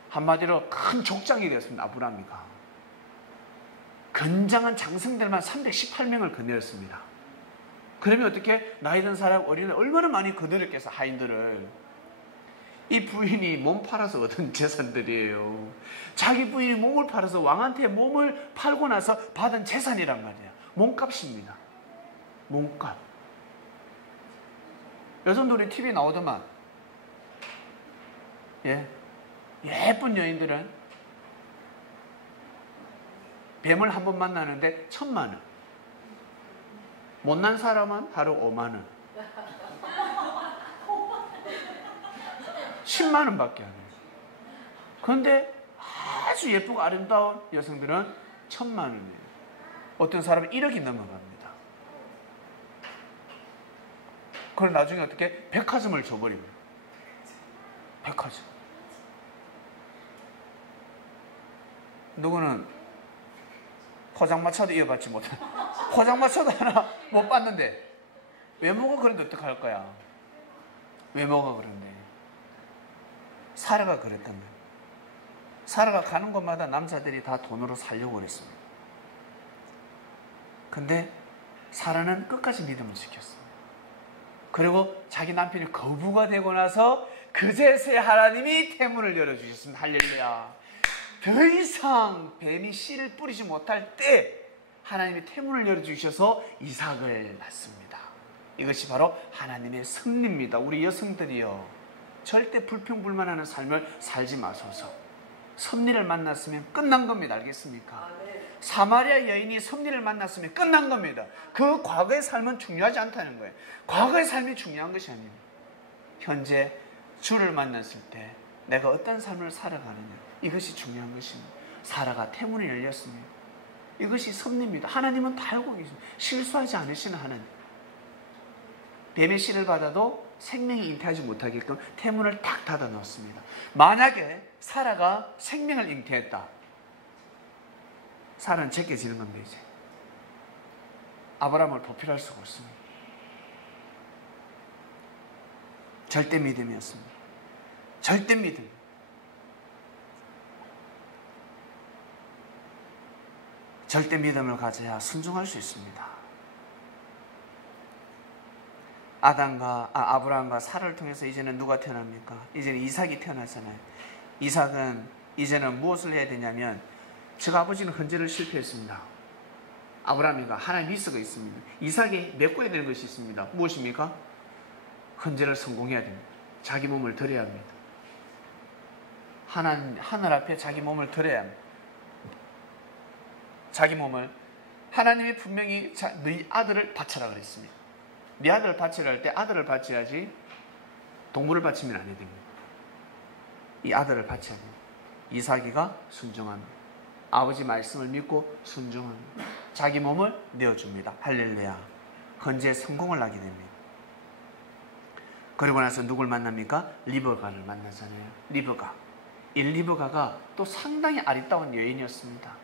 한마디로 큰 족장이 되었습니다. 아브라함이가. 건장한 장성들만 318명을 거느렸습니다. 그러면 어떻게 나이 든 사람 어린애 얼마나 많이 거느렸겠어. 하인들을. 이 부인이 몸 팔아서 얻은 재산들이에요. 자기 부인이 몸을 팔아서 왕한테 몸을 팔고 나서 받은 재산이란 말이에요. 몸값입니다. 몸값. 여성들이 TV에 나오더만 예쁜 여인들은 뱀을 한 번 만나는데 1,000만 원. 못난 사람은 하루 5만 원. 10만 원밖에 안 해요. 그런데 아주 예쁘고 아름다운 여성들은 1,000만 원이에요. 어떤 사람은 1억이 넘어갑니다. 그걸 나중에 어떻게 백화점을 줘버립니다. 백화점. 누구는 포장마차도 이어받지 못해. 포장마차도 하나 못 봤는데 외모가 그런데 어떡할 거야. 외모가 그런데. 사라가 그랬단 말이에요. 사라가 가는 곳마다 남자들이 다 돈으로 살려고 그랬습니다. 근데 사라는 끝까지 믿음을 지켰어요. 그리고 자기 남편이 거부가 되고 나서 그제서야 하나님이 태문을 열어주셨습니다. 할렐루야. 더 이상 뱀이 씨를 뿌리지 못할 때 하나님이 태문을 열어주셔서 이삭을 낳습니다. 이것이 바로 하나님의 섭리입니다. 우리 여성들이요, 절대 불평불만하는 삶을 살지 마소서. 섭리를 만났으면 끝난 겁니다. 알겠습니까? 사마리아 여인이 섭리를 만났으면 끝난 겁니다. 그 과거의 삶은 중요하지 않다는 거예요. 과거의 삶이 중요한 것이 아닙니다. 현재 주를 만났을 때 내가 어떤 삶을 살아가느냐, 이것이 중요한 것입니다. 사라가 태문이 열렸습니다. 이것이 섭리입니다. 하나님은 다 알고 계십니다. 실수하지 않으시는 하나님. 뱀의 씨를 받아도 생명이 잉태하지 못하게끔 태문을 딱 닫아 놓습니다. 만약에 사라가 생명을 잉태했다, 사라는 제껴지는 겁니다. 이제 아브라함을 보필할 수가 없습니다. 절대 믿음이었습니다. 절대 믿음. 절대 믿음을 가져야 순종할 수 있습니다. 아브라함과 사라를 통해서 이제는 누가 태어납니까? 이제는 이삭이 태어나잖아요. 이삭은 이제는 무엇을 해야 되냐면, 저 아버지는 헌재를 실패했습니다. 아브라함이가 하나님 미스가 있습니다. 이삭이 메꿔야 되는 것이 있습니다. 무엇입니까? 헌재를 성공해야 됩니다. 자기 몸을 드려야 합니다. 하늘 앞에 자기 몸을 드려야 합니다. 자기 몸을, 하나님이 분명히 너희 아들을 바쳐라 그랬습니다. 네 아들을 바치라 할 때 아들을 바쳐야지 동물을 바치면 안 됩니다. 이 아들을 바쳐야 됩니다. 이삭이가 순종합니다. 아버지 말씀을 믿고 순종합니다. 자기 몸을 내어줍니다. 할렐루야. 헌재에 성공을 하게 됩니다. 그리고 나서 누굴 만납니까? 리브가를 만나잖아요. 리브가. 이 리브가가 또 상당히 아리따운 여인이었습니다.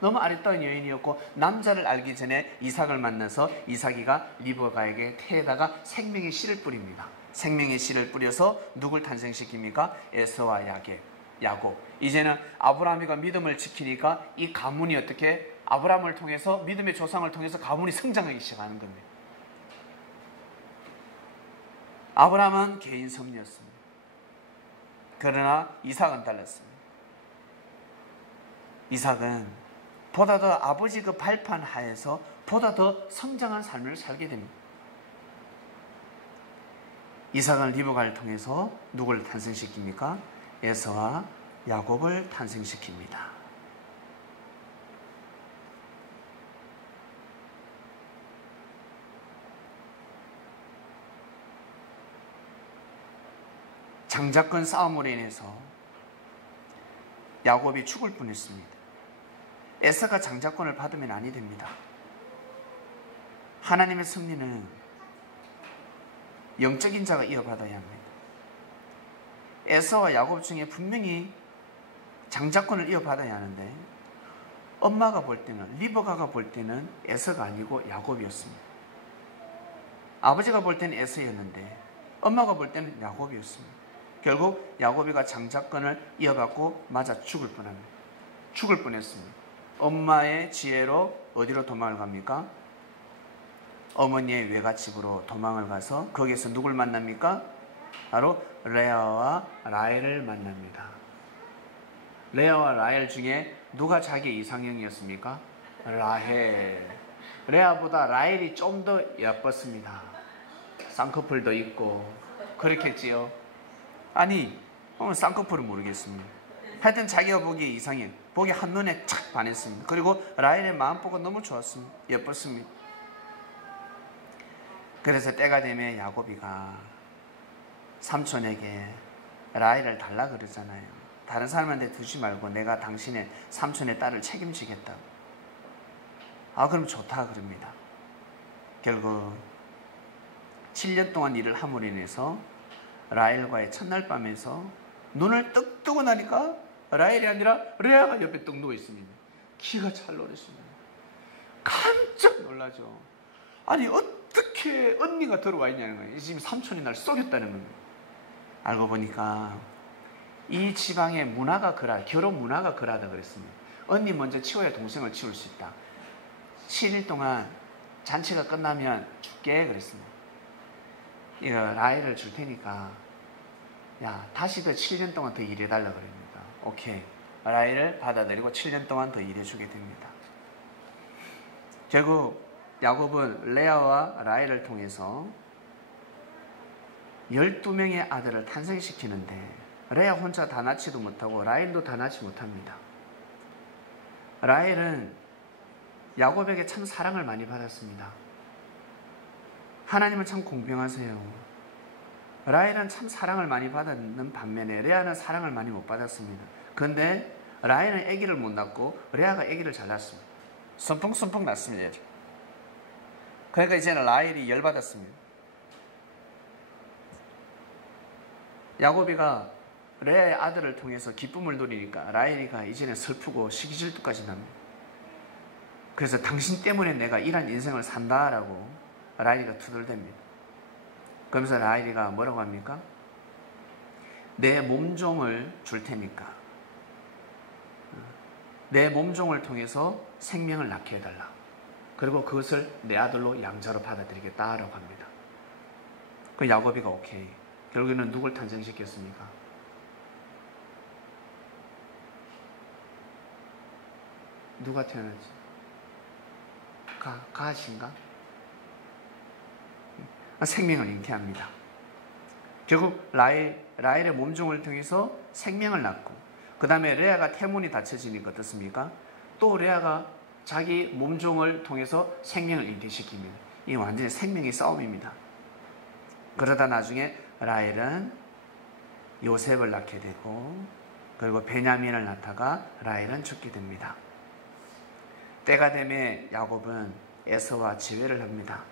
너무 아리따운 여인이었고 남자를 알기 전에 이삭을 만나서 이삭이가 리브가에게 태에다가 생명의 씨를 뿌립니다. 생명의 씨를 뿌려서 누굴 탄생시킵니까? 에서와 야곱. 이제는 아브라함이가 믿음을 지키니까 이 가문이 어떻게 아브라함을 통해서 믿음의 조상을 통해서 가문이 성장하기 시작하는 겁니다. 아브라함은 개인 섭리였습니다. 그러나 이삭은 달랐습니다. 이삭은 보다 더 아버지 그 발판 하에서 보다 더 성장한 삶을 살게 됩니다. 이삭은 리브가를 통해서 누구를 탄생시킵니까? 에서와 야곱을 탄생시킵니다. 장자권 싸움으로 인해서 야곱이 죽을 뻔했습니다. 에서가 장자권을 받으면 아니 됩니다. 하나님의 섭리는 영적인 자가 이어받아야 합니다. 에서와 야곱 중에 분명히 장자권을 이어받아야 하는데 엄마가 볼 때는 리브가가 볼 때는 에서가 아니고 야곱이었습니다. 아버지가 볼 때는 에서였는데 엄마가 볼 때는 야곱이었습니다. 결국 야곱이가 장자권을 이어받고 맞아 죽을 뻔합니다. 죽을 뻔했습니다. 엄마의 지혜로 어디로 도망을 갑니까? 어머니의 외갓집으로 도망을 가서 거기에서 누굴 만납니까? 바로 레아와 라헬을 만납니다. 레아와 라헬 중에 누가 자기 이상형이었습니까? 라헬. 레아보다 라헬이 좀 더 예뻤습니다. 쌍꺼풀도 있고 그렇겠지요. 아니 쌍꺼풀은 모르겠습니다. 하여튼 자기가 보기에 이상해. 보기 한눈에 착 반했습니다. 그리고 라헬의 마음보가 너무 좋았습니다. 예뻤습니다. 그래서 때가 되면 야곱이가 삼촌에게 라헬을 달라 그러잖아요. 다른 사람한테 두지 말고 내가 당신의 삼촌의 딸을 책임지겠다고. 그럼 좋다 그럽니다. 결국 7년 동안 일을 함으로 인해서 라헬과의 첫날 밤에서 눈을 떡 뜨고 나니까 라헬이 아니라 레아가 옆에 떡 누워 있습니다. 기가 찰노랬습니다. 깜짝 놀라죠. 아니 어떻게 언니가 들어와 있냐는 거예요. 지금 삼촌이 날 속였다는 겁니다. 알고 보니까 이 지방의 문화가 결혼 문화가 그러하다 그랬습니다. 언니 먼저 치워야 동생을 치울 수 있다. 7일 동안 잔치가 끝나면 줄게 그랬습니다. 이거 라헬을 줄 테니까 다시 더 7년 동안 더 일해달라 그럽니다. 오케이. 라헬을 받아들이고 7년 동안 더 일해주게 됩니다. 결국 야곱은 레아와 라헬을 통해서 12명의 아들을 탄생시키는데 레아 혼자 다 낳지도 못하고 라헬도 다 낳지 못합니다. 라헬은 야곱에게 참 사랑을 많이 받았습니다. 하나님은 참 공평하세요. 라헬은 참 사랑을 많이 받았는 반면에 레아는 사랑을 많이 못 받았습니다. 그런데 라헬은 아기를 못 낳고 레아가 아기를 잘 낳았습니다. 선풍선풍 낳습니다. 그러니까 이제는 라헬이 열받았습니다. 야곱이가 레아의 아들을 통해서 기쁨을 누리니까 라헬이가 이제는 슬프고 시기질투까지 납니다. 그래서 당신 때문에 내가 이런 인생을 산다라고 라헬이가 투덜댑니다. 그러면서 라헬이가 뭐라고 합니까? 내 몸종을 줄 테니까 내 몸종을 통해서 생명을 낳게 해달라. 그리고 그것을 내 아들로 양자로 받아들이겠다라고 합니다. 그 야곱이가 오케이. 결국에는 누굴 탄생시켰습니까? 누가 태어났지? 가신가? 생명을 잉태합니다. 결국 라헬의 몸종을 통해서 생명을 낳고 그 다음에 레아가 태문이 닫혀지니까 어떻습니까? 또 레아가 자기 몸종을 통해서 생명을 잉태시킵니다. 이게 완전히 생명의 싸움입니다. 그러다 나중에 라헬은 요셉을 낳게 되고, 그리고 베냐민을 낳다가 라헬은 죽게 됩니다. 때가 되매 야곱은 에서와 지회를 합니다.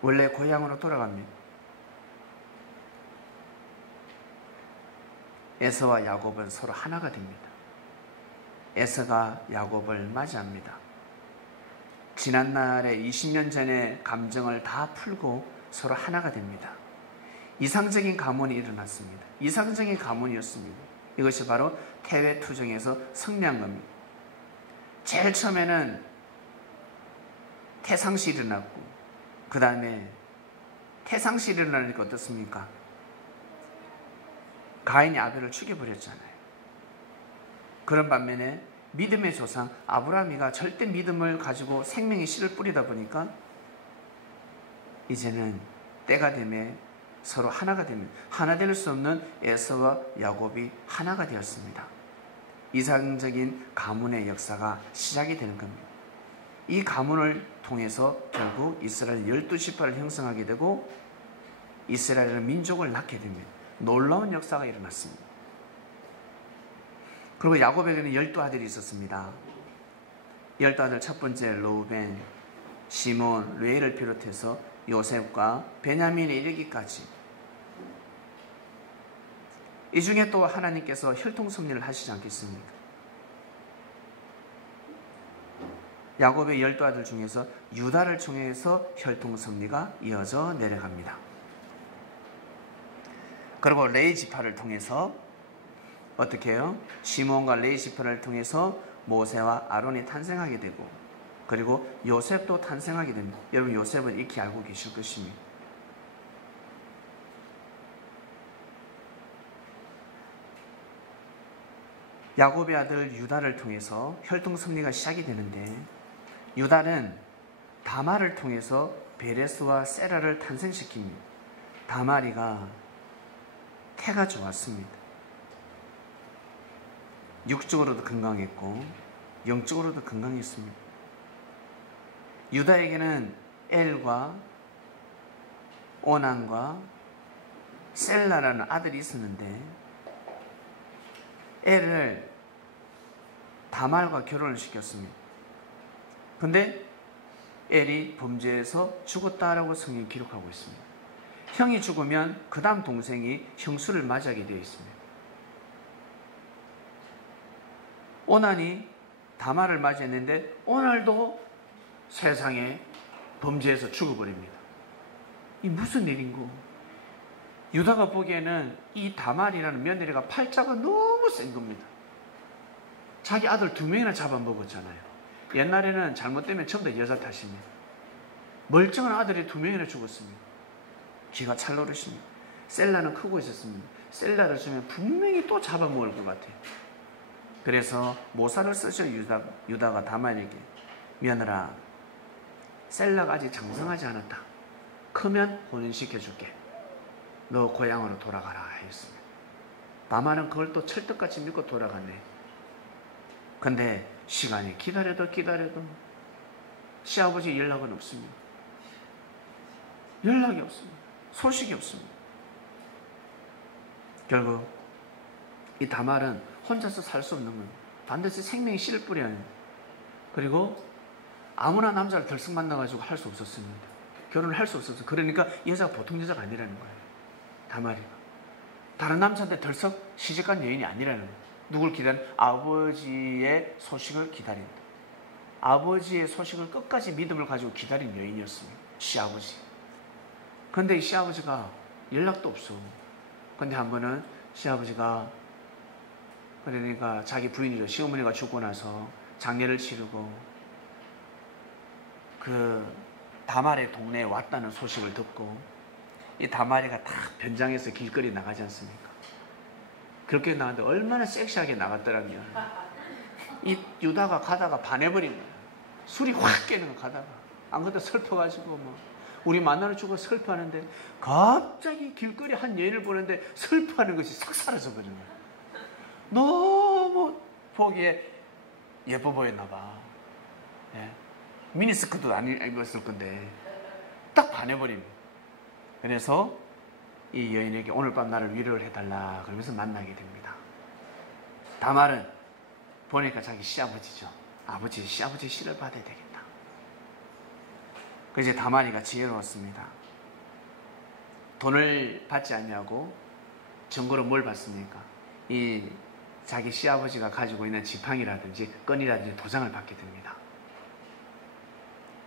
원래 고향으로 돌아갑니다. 에서와 야곱은 서로 하나가 됩니다. 에서가 야곱을 맞이합니다. 지난날에 20년 전의 감정을 다 풀고 서로 하나가 됩니다. 이상적인 가문이 일어났습니다. 이상적인 가문이었습니다. 이것이 바로 태외투정에서 승리한 겁니다. 제일 처음에는 태상시 일어났고, 그 다음에 태상시 일어나니까 어떻습니까? 가인이 아벨을 죽여버렸잖아요. 그런 반면에 믿음의 조상 아브라함이가 절대 믿음을 가지고 생명의 씨를 뿌리다 보니까 이제는 때가 되매 서로 하나가 됩니다. 하나 될 수 없는 에서와 야곱이 하나가 되었습니다. 이상적인 가문의 역사가 시작이 되는 겁니다. 이 가문을 통해서 결국 이스라엘 12지파를 형성하게 되고 이스라엘은 민족을 낳게 됩니다. 놀라운 역사가 일어났습니다. 그리고 야곱에게는 12아들이 있었습니다. 12아들 첫 번째 르우벤, 시몬, 레위를 비롯해서 요셉과 베냐민에 이르기까지, 이 중에 또 하나님께서 혈통섭리를 하시지 않겠습니까? 야곱의 12아들 중에서 유다를 통해서 혈통섭리가 이어져 내려갑니다. 그리고 레위 지파를 통해서 어떻게 해요? 시몬과 레위 지파를 통해서 모세와 아론이 탄생하게 되고, 그리고 요셉도 탄생하게 됩니다. 여러분, 요셉은 익히 알고 계실 것입니다. 야곱의 아들 유다를 통해서 혈통섭리가 시작이 되는데, 유다는 다말을 통해서 베레스와 세라를 탄생시킵니다. 다말이가 태가 좋았습니다. 육적으로도 건강했고 영적으로도 건강했습니다. 유다에게는 엘과 오난과 셀라라는 아들이 있었는데, 엘을 다말과 결혼을 시켰습니다. 근데 엘이 범죄해서 죽었다라고 성경이 기록하고 있습니다. 형이 죽으면 그 다음 동생이 형수를 맞이하게 되어 있습니다. 오난이 다말을 맞이했는데 오날도 세상에 범죄해서 죽어버립니다. 이 무슨 일인고? 유다가 보기에는 이 다말이라는 며느리가 팔자가 너무 센 겁니다. 자기 아들 2명이나 잡아먹었잖아요. 옛날에는 잘못되면 전부 다 여자 탓입니다. 멀쩡한 아들이 2명이나 죽었습니다. 기가 찰 노릇입니다. 셀라는 크고 있었습니다. 셀라를 주면 분명히 또 잡아먹을 것 같아요. 그래서 모사를 쓰죠. 유다가 다말에게, 며느라, 셀라가 아직 장성하지 않았다. 크면 혼인시켜줄게. 너 고향으로 돌아가라 했습니다. 다말은 그걸 또 철떡같이 믿고 돌아갔네. 근데 시간이 기다려도 시아버지 연락은 없습니다. 연락이 없습니다. 소식이 없습니다. 결국 이 다말은 혼자서 살 수 없는 겁니다. 반드시 생명의 씨를 뿌려야 해요. 그리고 아무나 남자를 들썩 만나가지고 할 수 없었습니다. 결혼을 할 수 없었어요. 그러니까 여자가 보통 여자가 아니라는 거예요. 다말이가 다른 남자한테 들썩 시집간 여인이 아니라는 거예요. 누굴 기다리는? 아버지의 소식을 기다린다. 아버지의 소식을 끝까지 믿음을 가지고 기다린 여인이었습니다. 시아버지. 그런데 이 시아버지가 연락도 없어. 근데 한 번은 시아버지가, 그러니까 자기 부인이죠, 시어머니가 죽고 나서 장례를 치르고 그 다말의 동네에 왔다는 소식을 듣고, 이 다말이가 다 변장해서 길거리 나가지 않습니까? 그렇게 나갔는데 얼마나 섹시하게 나갔더라면, 이 유다가 가다가 반해버린 거예요. 술이 확 깨는 거 가다가. 안 그래도 슬퍼가지고 뭐 우리 만나러 주고 슬퍼하는데 갑자기 길거리 한 여인을 보는데 슬퍼하는 것이 싹 사라져버린 거예요. 너무 보기에 예뻐 보였나 봐. 예. 미니스커트도 안 입었을 건데 딱 반해버립니다. 그래서 이 여인에게 오늘 밤 나를 위로를 해달라 그러면서 만나게 됩니다. 다말은 보니까 자기 시아버지죠. 아버지, 시아버지 씨를 받아야 되겠다. 그래서 다말이가 지혜로웠습니다. 돈을 받지 않냐고 증거로 뭘 받습니까? 이 자기 시아버지가 가지고 있는 지팡이라든지 끈이라든지 도장을 받게 됩니다.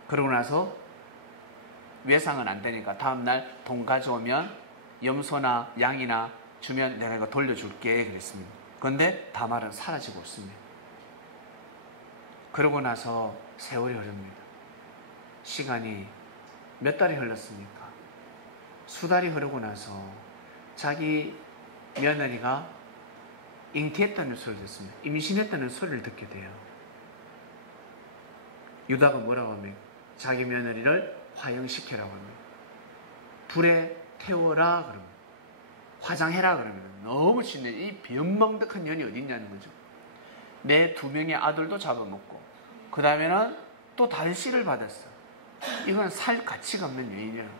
그러고 나서 외상은 안 되니까 다음날 돈 가져오면 염소나 양이나 주면 내가 이거 돌려줄게 그랬습니다. 그런데 다말은 사라지고 없습니다. 그러고 나서 세월이 흐릅니다. 시간이 몇 달이 흘렀습니까? 수달이 흐르고 나서 자기 며느리가 잉태했다는 소리를 듣습니다. 임신했다는 소리를 듣게 돼요. 유다가 뭐라고 합니까? 자기 며느리를 화형시키라고 합니다. 불에 태워라 그러면 화장해라 그러면 너무 신내. 이 변망덕한 년이 어디 있냐는 거죠. 내 2명의 아들도 잡아먹고 그 다음에는 또 다른 씨를 받았어. 이건 살 가치가 없는 여인이라고.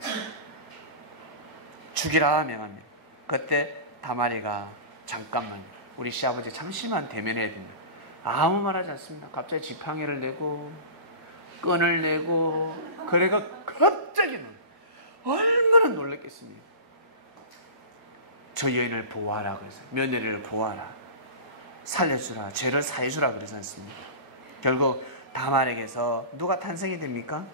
죽이라 명합니다. 그때 다말이가 잠깐만 우리 시아버지 잠시만 대면해야 됩니다. 아무 말 하지 않습니다. 갑자기 지팡이를 내고 끈을 내고 그래가 갑자기는 얼마나 놀랐겠습니까? 저 여인을 보호하라 그래서 며느리를 보호하라 살려주라 죄를 사해주라 그러지 않습니까? 결국 다말에게서 누가 탄생이 됩니까?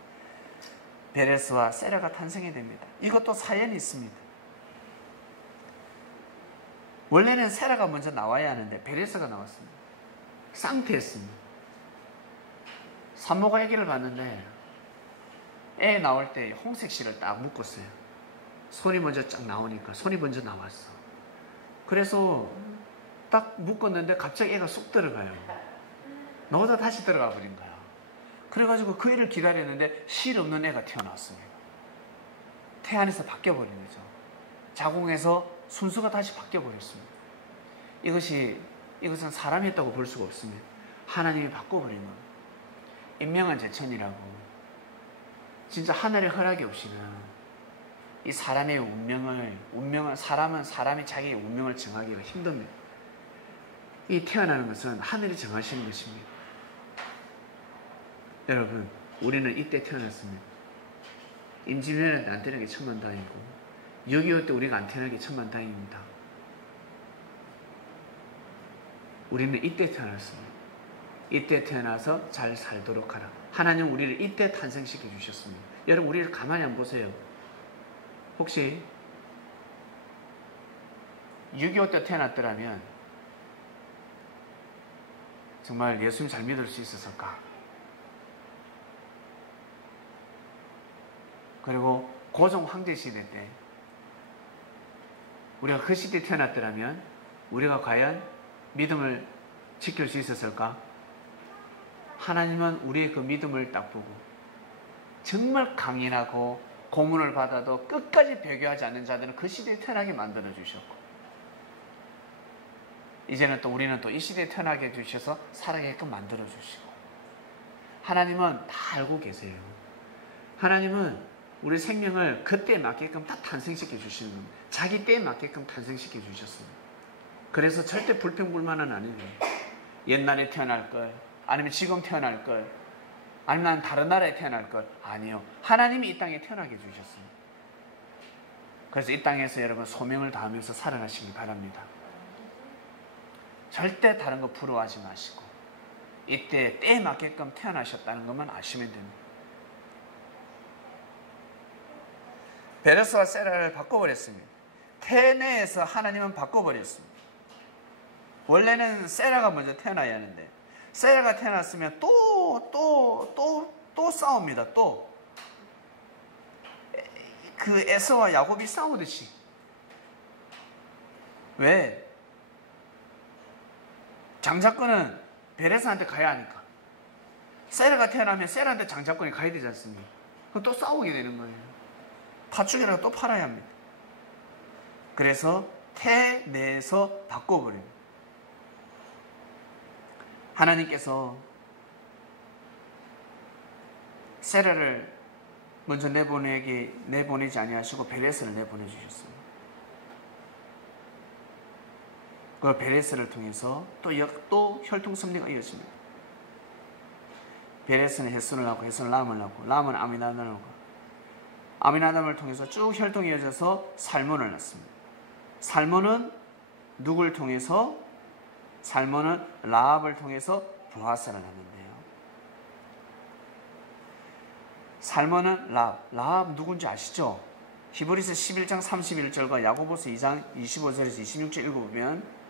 베레스와 세라가 탄생이 됩니다. 이것도 사연이 있습니다. 원래는 세라가 먼저 나와야 하는데 베레스가 나왔습니다. 쌍태했습니다. 산모가 아기를 봤는데 애 나올 때 홍색 실을 딱 묶었어요. 손이 먼저 쫙 나오니까 손이 먼저 나왔어. 그래서 딱 묶었는데 갑자기 애가 쑥 들어가요. 넣어서 다시 들어가 버린 거야. 그래가지고 그 애를 기다렸는데 실 없는 애가 태어났습니다. 태 안에서 바뀌어버린 거죠. 자궁에서 순수가 다시 바뀌어버렸습니다. 이것은 사람이 했다고 볼 수가 없습니다. 하나님이 바꿔버린 겁니다. 인명한 제천이라고 진짜 하늘의 허락이 없이는 이 사람의 운명을 사람은 사람이 자기의 운명을 정하기가 힘듭니다. 이 태어나는 것은 하늘이 정하시는 것입니다. 여러분, 우리는 이때 태어났습니다. 임진왜란때 안 태어난 게 천만다행이고 6.25 때 우리가 안 태어난 게 천만다행입니다. 우리는 이때 태어났습니다. 이때 태어나서 잘 살도록 하라. 하나님 우리를 이때 탄생시켜 주셨습니다. 여러분, 우리를 가만히 한번 보세요. 혹시 6.25 때 태어났더라면 정말 예수님 잘 믿을 수 있었을까? 그리고 고종 황제 시대 때 우리가 그 시대에 태어났더라면 우리가 과연 믿음을 지킬 수 있었을까? 하나님은 우리의 그 믿음을 딱 보고 정말 강인하고 고문을 받아도 끝까지 배교하지 않는 자들은 그 시대에 태어나게 만들어 주셨고, 이제는 또 우리는 또 이 시대에 태어나게 해주셔서 살아가게끔 만들어 주시고, 하나님은 다 알고 계세요. 하나님은 우리 생명을 그때에 맞게끔 다 탄생시켜 주시는 겁니다. 자기 때에 맞게끔 탄생시켜 주셨습니다. 그래서 절대 불평불만은 아니에요. 옛날에 태어날 걸, 아니면 지금 태어날 걸, 아니면 난 다른 나라에 태어날 걸. 아니요. 하나님이 이 땅에 태어나게 해주셨습니다. 그래서 이 땅에서 여러분 소명을 다하면서 살아가시기 바랍니다. 절대 다른 거 부러워하지 마시고 이때 때에 맞게끔 태어나셨다는 것만 아시면 됩니다. 베레스와 세라를 바꿔버렸습니다. 태내에서 하나님은 바꿔버렸습니다. 원래는 세라가 먼저 태어나야 하는데 세라가 태어났으면 또 싸웁니다. 또 그 에서와 야곱이 싸우듯이. 왜? 장자권은 베레스한테 가야 하니까. 세라가 태어나면 세라한테 장자권이 가야 되지 않습니까? 그럼 또 싸우게 되는 거예요. 파축이라고 또 팔아야 합니다. 그래서 태 내에서 바꿔버립니다. 하나님께서 세라를 먼저 내보내지 아니하시고 베레스를 내보내주셨습니다. 그 베레스를 통해서 또 혈통 섭리가 이어집니다. 베레스는 헷손을 낳고 헷손은 람을 낳고 람은 아미나답을 낳고 아미나답을 통해서 쭉 혈통이 이어져서 살몬을 낳습니다. 살몬은 누굴 통해서? 살몬은 라합을 통해서 보아스를 낳는데요. 살몬은 라합 누군지 아시죠? 히브리서 11장 31절과 야고보서 2장 25절에서 26절 읽어보면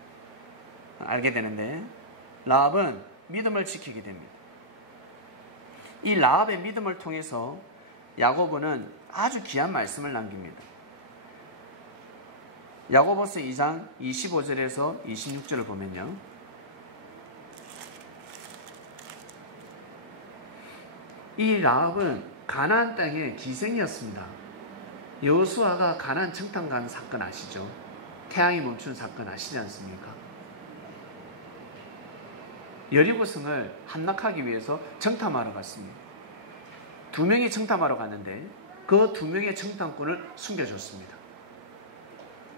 알게 되는데, 라합은 믿음을 지키게 됩니다. 이 라합의 믿음을 통해서 야고보는 아주 귀한 말씀을 남깁니다. 야고보서 2장 25절에서 26절을 보면요, 이 라합은 가나안 땅의 기생이었습니다. 여호수아가 가나안 정탐 가는 사건 아시죠? 태양이 멈춘 사건 아시지 않습니까? 여리고성을 함락하기 위해서 정탐하러 갔습니다. 2명이 정탐하러 갔는데 그 2명의 정탐꾼을 숨겨줬습니다.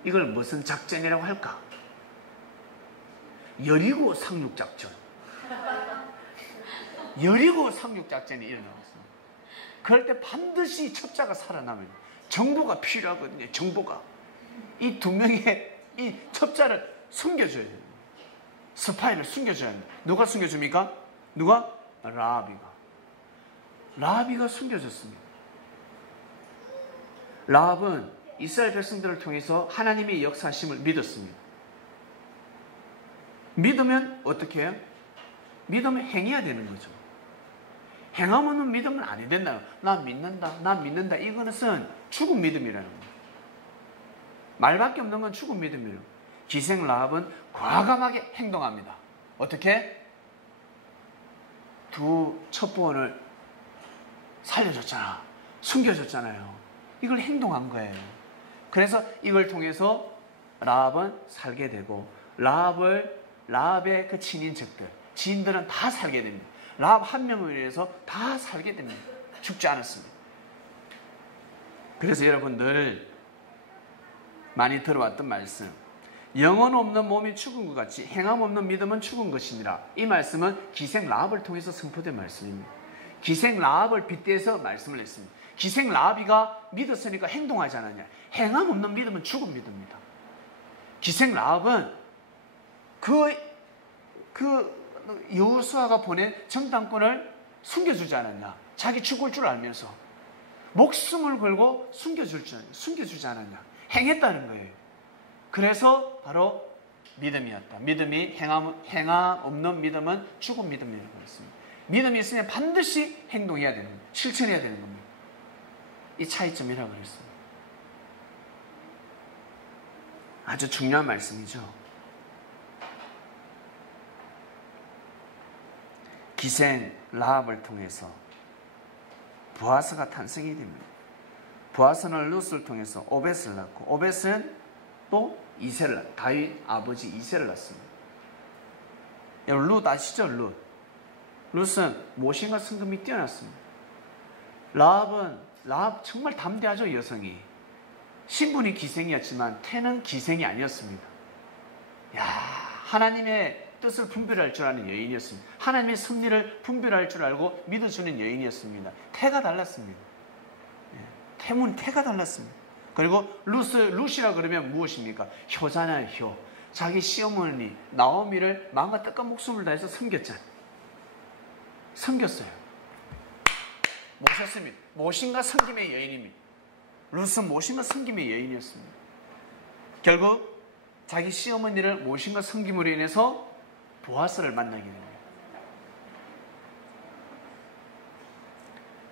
이걸 무슨 작전이라고 할까? 여리고 상륙작전. 여리고 상륙작전이 일어나왔습니다. 그럴 때 반드시 첩자가 살아나면 정보가 필요하거든요. 정보가. 이 2명의 이 첩자를 숨겨줘야 돼요. 스파이를 숨겨줘야 합니다. 누가 숨겨줍니까? 누가? 라합이가 숨겨졌습니다. 라합은 이스라엘 백성들을 통해서 하나님의 역사하심을 믿었습니다. 믿으면 어떻게 해요? 믿으면 행해야 되는 거죠. 행함 없는 믿음은 안 된다. 나 믿는다. 이것은 죽은 믿음이라는 거예요. 말밖에 없는 건 죽은 믿음이에요. 기생 라합은 과감하게 행동합니다. 어떻게? 2 첩보원을 살려줬잖아. 숨겨줬잖아요. 이걸 행동한 거예요. 그래서 이걸 통해서 라합은 살게 되고, 라합의 그 친인척들, 지인들은 다 살게 됩니다. 라합 한 명을 위해서 다 살게 됩니다. 죽지 않았습니다. 그래서 여러분 늘 많이 들어왔던 말씀, 영혼 없는 몸이 죽은 것 같이 행함 없는 믿음은 죽은 것이니라. 이 말씀은 기생 라합을 통해서 선포된 말씀입니다. 기생 라합을 빗대서 말씀을 했습니다. 기생 라합이가 믿었으니까 행동하지 않았냐. 행함 없는 믿음은 죽은 믿음입니다. 기생 라합은 여호수아가 보낸 정탐꾼을 숨겨주지 않았냐. 자기 죽을 줄 알면서 목숨을 걸고 숨겨주지 않았냐. 행했다는 거예요. 그래서 바로 믿음이었다. 믿음이 행함 없는 믿음은 죽은 믿음이라고 했습니다. 믿음이 있으면 반드시 행동해야 되는 겁니다. 실천해야 되는 겁니다. 이 차이점이라고 그랬습니다. 아주 중요한 말씀이죠. 기생 라합을 통해서 보아스가 탄생이 됩니다. 보아스는 룻을 통해서 오벳을 낳고, 오벳은 또 이세를 낳고, 다윗 아버지 이세를 낳습니다. 여러분 룻 아시죠? 룻은 모신과 성금이 뛰어났습니다. 라합 정말 담대하죠. 여성이 신분이 기생이었지만 태는 기생이 아니었습니다. 하나님의 뜻을 분별할 줄 아는 여인이었습니다. 하나님의 섭리를 분별할 줄 알고 믿어주는 여인이었습니다. 태가 달랐습니다. 태가 달랐습니다. 그리고 룻이라 그러면 무엇입니까? 효잖아요. 효. 자기 시어머니 나오미를 마음과 뜻과 목숨을 다해서 섬겼어요. 모셨습니다. 모신과 섬김의 여인입니다. 룻은 모신과 섬김의 여인이었습니다. 결국 자기 시어머니를 모신과 섬김으로 인해서 보아스를 만나게 됩니다.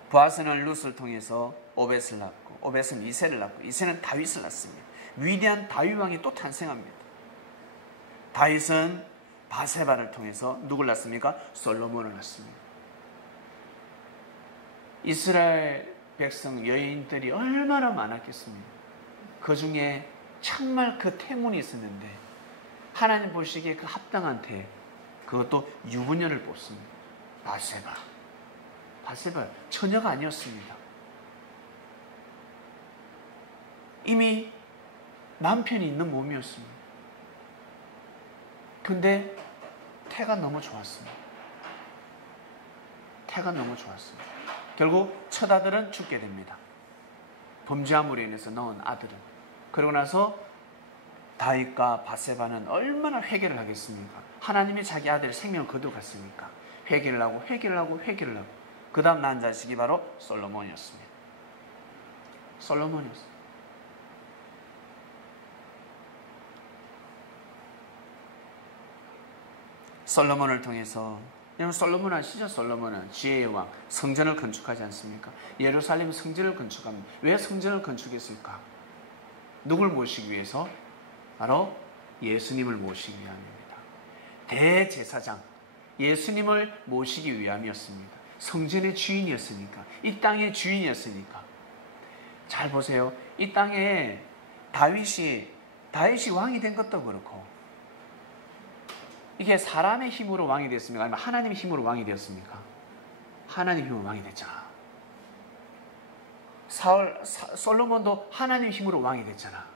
보아스는 룻을 통해서 오벳을 낳고, 오벳은 이세를 낳고, 이세는 다윗을 낳습니다. 위대한 다윗 왕이 또 탄생합니다. 다윗은 바세바를 통해서 누굴 낳습니까? 솔로몬을 낳습니다. 이스라엘 백성 여인들이 얼마나 많았겠습니까? 그 중에 정말 그 태문이 있었는데 하나님 보시기에 그 합당한 태, 그것도 유부녀를 뽑습니다. 바세바 처녀가 아니었습니다. 이미 남편이 있는 몸이었습니다. 근데 태가 너무 좋았습니다. 태가 너무 좋았습니다. 결국 첫 아들은 죽게 됩니다. 범죄함으로 인해서 낳은 아들은. 그러고 나서 다윗과 바세바는 얼마나 회개를 하겠습니까? 하나님이 자기 아들의 생명을 거둬갔으니까 회개를 하고 회개를 하고 회개를 하고 그 다음 낳은 자식이 바로 솔로몬이었습니다. 솔로몬이었습니다. 솔로몬을 통해서, 여러분 솔로몬 아시죠? 솔로몬은 지혜의 왕, 성전을 건축하지 않습니까? 예루살렘 성전을 건축합니다. 왜 성전을 건축했을까? 누굴 모시기 위해서? 바로 예수님을 모시기 위함입니다. 대제사장, 예수님을 모시기 위함이었습니다. 성전의 주인이었으니까, 이 땅의 주인이었으니까. 잘 보세요. 이 땅에 다윗이 왕이 된 것도 그렇고, 이게 사람의 힘으로 왕이 됐습니까? 아니면 하나님의 힘으로 왕이 되었습니까? 하나님의 힘으로 왕이 됐잖아. 솔로몬도 하나님의 힘으로 왕이 됐잖아.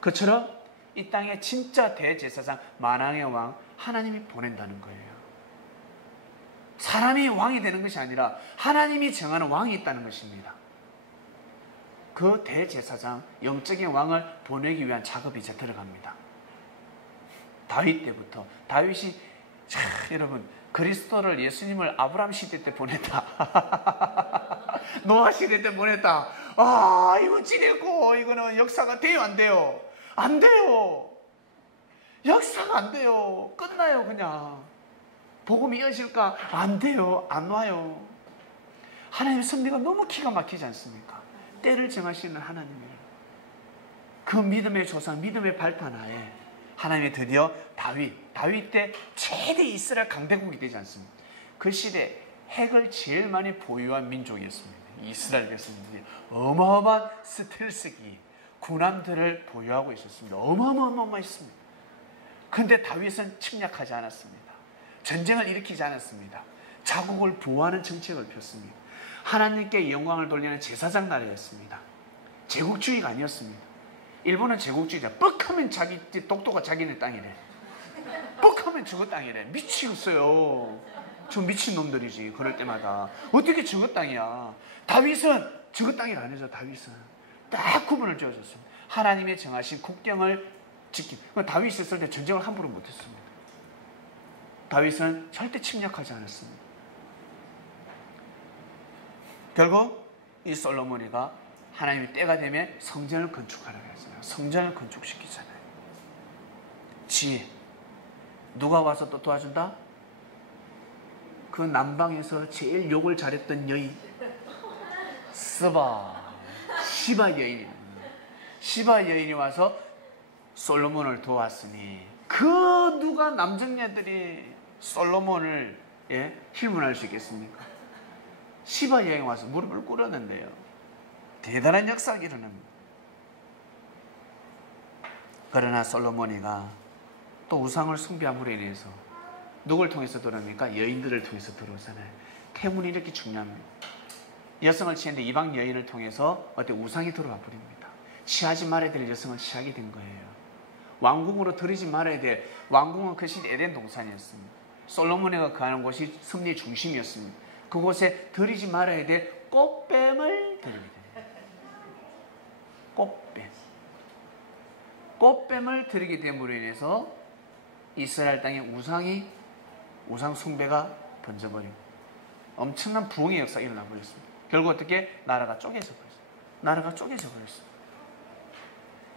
그처럼 이 땅에 진짜 대제사장, 만왕의 왕, 하나님이 보낸다는 거예요. 사람이 왕이 되는 것이 아니라 하나님이 정하는 왕이 있다는 것입니다. 그 대제사장, 영적인 왕을 보내기 위한 작업이 이제 들어갑니다. 다윗 때부터. 다윗이 여러분 그리스도를, 예수님을 아브라함 시대 때 보냈다. 노아 시대 때 보냈다. 아, 이거 찌르고 이거는 역사가 돼요, 안 돼요? 안 돼요. 역사가 안 돼요. 끝나요, 그냥. 복음이 이어질까? 안 돼요. 안 와요. 하나님의 섭리가 너무 기가 막히지 않습니까? 때를 정하시는 하나님이에요. 그 믿음의 조상, 믿음의 발판하에 하나님이 드디어 다윗 때 최대 이스라엘 강대국이 되지 않습니까? 그 시대 핵을 제일 많이 보유한 민족이었습니다. 이스라엘 백성들이 어마어마한 스텔스기, 군함들을 보유하고 있었습니다. 어마어마했습니다. 그런데 다윗은 침략하지 않았습니다. 전쟁을 일으키지 않았습니다. 자국을 보호하는 정책을 폈습니다. 하나님께 영광을 돌리는 제사장 나라였습니다. 제국주의가 아니었습니다. 일본은 제국주의자. 뻑하면 자기 독도가 자기네 땅이래. 뻑하면 저거 땅이래. 미치겠어요. 저 미친놈들이지. 그럴 때마다 어떻게 저거 땅이야. 다윗은 저거 땅이 아니죠. 다윗은 딱 구분을 지어줬습니다. 하나님의 정하신 국경을 지킴. 다윗이 있을 때 전쟁을 함부로 못했습니다. 다윗은 절대 침략하지 않았습니다. 결국 이 솔로몬이가 하나님의 때가 되면 성전을 건축하라고 했어요. 성전을 건축시키잖아요. 지혜. 누가 와서 또 도와준다? 그 남방에서 제일 욕을 잘했던 여인, 시바 여인이. 시바 여인이 와서 솔로몬을 도왔으니 그 누가 남정네들이 솔로몬을 힐문할 수 있겠습니까? 시바 여인이 와서 무릎을 꿇었는데요. 대단한 역사가 일어납니다. 그러나 솔로몬이가 또 우상을 숭배함으로 인해서 누굴 통해서 들어옵니까? 여인들을 통해서 들어오잖아요. 태문이 이렇게 중요합니다. 여성을 취했는데 이방 여인을 통해서 어때 우상이 들어와 버립니다. 취하지 말아야 될 여성은 취하게 된 거예요. 왕궁으로 들이지 말아야 될, 왕궁은 그 시대 에덴 동산이었습니다. 솔로몬이가 거하는 곳이 섭리의 중심이었습니다. 그곳에 들이지 말아야 될 꽃뱀을 들이게 됩니다. 꽃뱀을 들이게 됨으로 인해서 이스라엘 땅에 우상 숭배가 번져버리고 엄청난 부흥의 역사가 일어나 버렸습니다. 결국 어떻게? 나라가 쪼개져 버렸습니다.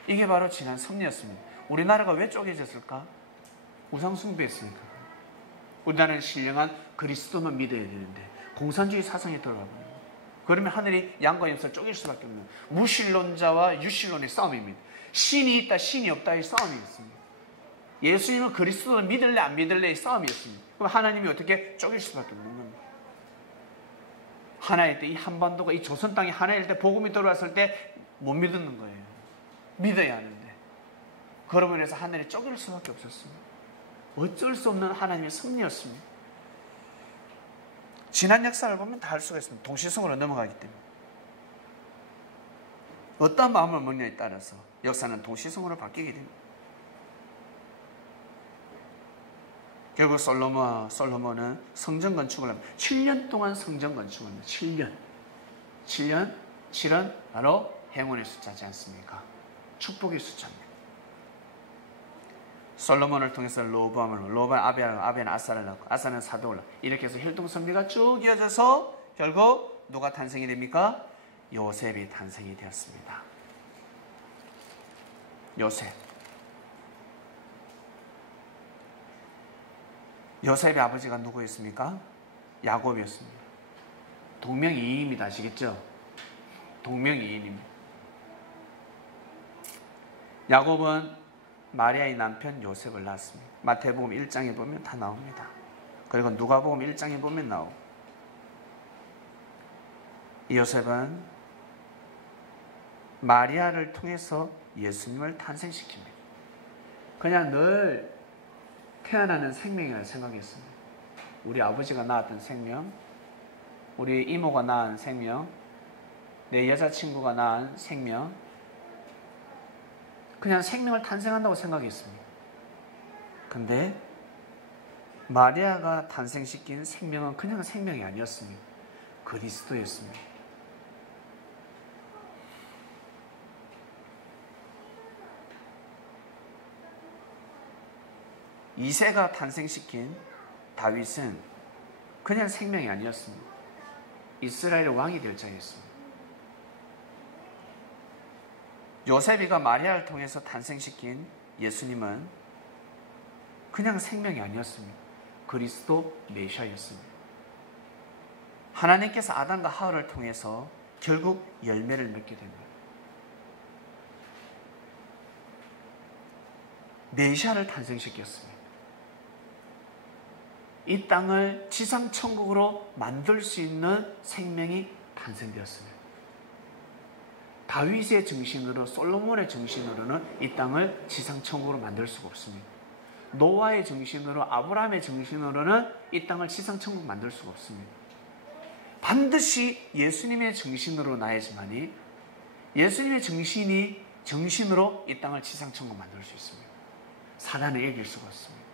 이게 바로 지난 섭리였습니다. 우리나라가 왜 쪼개졌을까? 우상 숭배했으니까. 우리나라는 신령한 그리스도만 믿어야 되는데 공산주의 사상이 들어가 버려요. 그러면 하늘이 양과 염소를 쪼갤 수밖에 없는 무신론자와 유신론의 싸움입니다. 신이 있다, 신이 없다의 싸움이었습니다. 예수님은 그리스도를 믿을래 안 믿을래의 싸움이었습니다. 그럼 하나님이 어떻게 쪼갤 수밖에 없는 겁니다. 하나일 때 이 한반도가 이 조선 땅이 하나일 때 복음이 들어왔을 때 못 믿는 거예요. 믿어야 하는데. 그러고 인해서 하늘이 쪼갤 수밖에 없었습니다. 어쩔 수 없는 하나님의 섭리였습니다. 지난 역사를 보면 다 알 수가 있습니다. 동시성으로 넘어가기 때문에. 어떤 마음을 먹냐에 따라서 역사는 동시성으로 바뀌게 됩니다. 결국 솔로몬은 성전 건축을 합니다. 7년 동안 성전 건축을 합니다. 7년. 7은 바로 행운의 숫자지 않습니까? 축복의 숫자입니다. 솔로몬을 통해서 로보암 아벤 아사를 낳고, 아사는 사독을 낳고, 이렇게 해서 혈통선비가 쭉 이어져서 결국 누가 탄생이 됩니까? 요셉이 탄생이 되었습니다. 요셉의 아버지가 누구였습니까? 야곱이었습니다. 동명이인입니다. 아시겠죠? 동명이인입니다. 야곱은 마리아의 남편 요셉을 낳았습니다. 마태복음 1장에 보면 다 나옵니다. 그리고 누가복음 1장에 보면 나오고, 이 요셉은 마리아를 통해서 예수님을 탄생시킵니다. 그냥 늘 태어나는 생명이라 생각했습니다. 우리 아버지가 낳았던 생명, 우리 이모가 낳은 생명, 내 여자친구가 낳은 생명, 그냥 생명을 탄생한다고 생각했습니다. 근데 마리아가 탄생시킨 생명은 그냥 생명이 아니었습니다. 그리스도였습니다. 이새가 탄생시킨 다윗은 그냥 생명이 아니었습니다. 이스라엘의 왕이 될 자였습니다. 요셉이가 마리아를 통해서 탄생시킨 예수님은 그냥 생명이 아니었습니다. 그리스도 메시아였습니다. 하나님께서 아담과 하와를 통해서 결국 열매를 맺게 됩니다. 메시아를 탄생시켰습니다. 이 땅을 지상천국으로 만들 수 있는 생명이 탄생되었습니다. 다윗의 정신으로, 솔로몬의 정신으로는 이 땅을 지상천국으로 만들 수가 없습니다. 노아의 정신으로, 아브라함의 정신으로는 이 땅을 지상천국 만들 수가 없습니다. 반드시 예수님의 정신으로 나야지만이, 예수님의 정신으로 이 땅을 지상천국 만들 수 있습니다. 사단을 이길 수가 없습니다.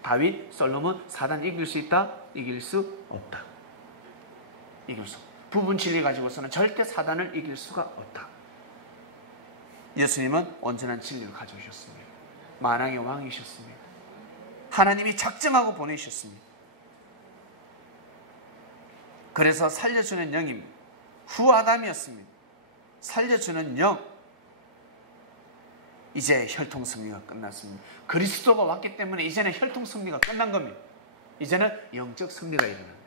다윗, 솔로몬, 사단 이길 수 있다? 이길 수 없다. 이길 수 없다. 부분 진리 가지고서는 절대 사단을 이길 수가 없다. 예수님은 온전한 진리를 가져오셨습니다. 만왕의 왕이셨습니다. 하나님이 작정하고 보내셨습니다. 그래서 살려주는 영입니다. 후아담이었습니다. 살려주는 영. 이제 혈통승리가 끝났습니다. 그리스도가 왔기 때문에 이제는 혈통승리가 끝난 겁니다. 이제는 영적 승리가 일어납니다.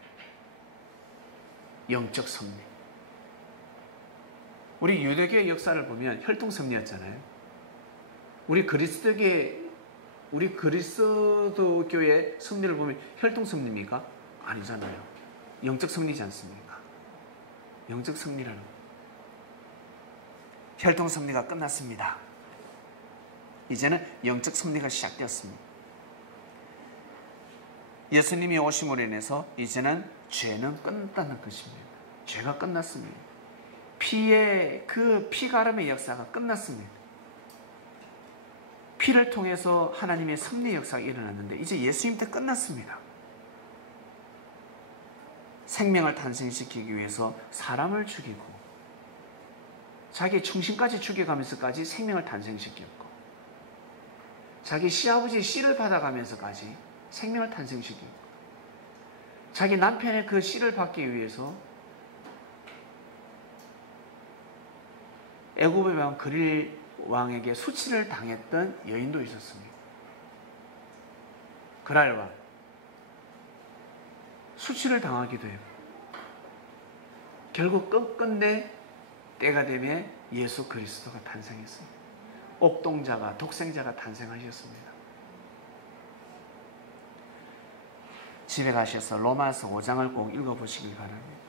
영적 승리. 우리 유대교의 역사를 보면 혈통승리였잖아요. 우리 그리스도교의 승리를 보면 혈통승리입니까? 아니잖아요. 영적 승리지 않습니까? 영적 승리라는 혈통승리가 끝났습니다. 이제는 영적 승리가 시작되었습니다. 예수님이 오심으로 인해서 이제는 죄는 끝났다는 것입니다. 죄가 끝났습니다. 피가름의 역사가 끝났습니다. 피를 통해서 하나님의 승리 역사가 일어났는데 이제 예수님 때 끝났습니다. 생명을 탄생시키기 위해서 사람을 죽이고 자기 충신까지 죽여가면서까지 생명을 탄생시켰고, 자기 시아버지의 씨를 받아가면서까지 생명을 탄생시키고, 자기 남편의 그 씨를 받기 위해서 애굽의 왕 그릴 왕에게 수치를 당했던 여인도 있었습니다. 그랄 왕 수치를 당하기도 해요. 결국 끝끝내 때가 되면 예수 그리스도가 탄생했습니다. 옥동자가, 독생자가 탄생하셨습니다. 집에 가셔서 로마서 5장을 꼭 읽어보시길 바랍니다.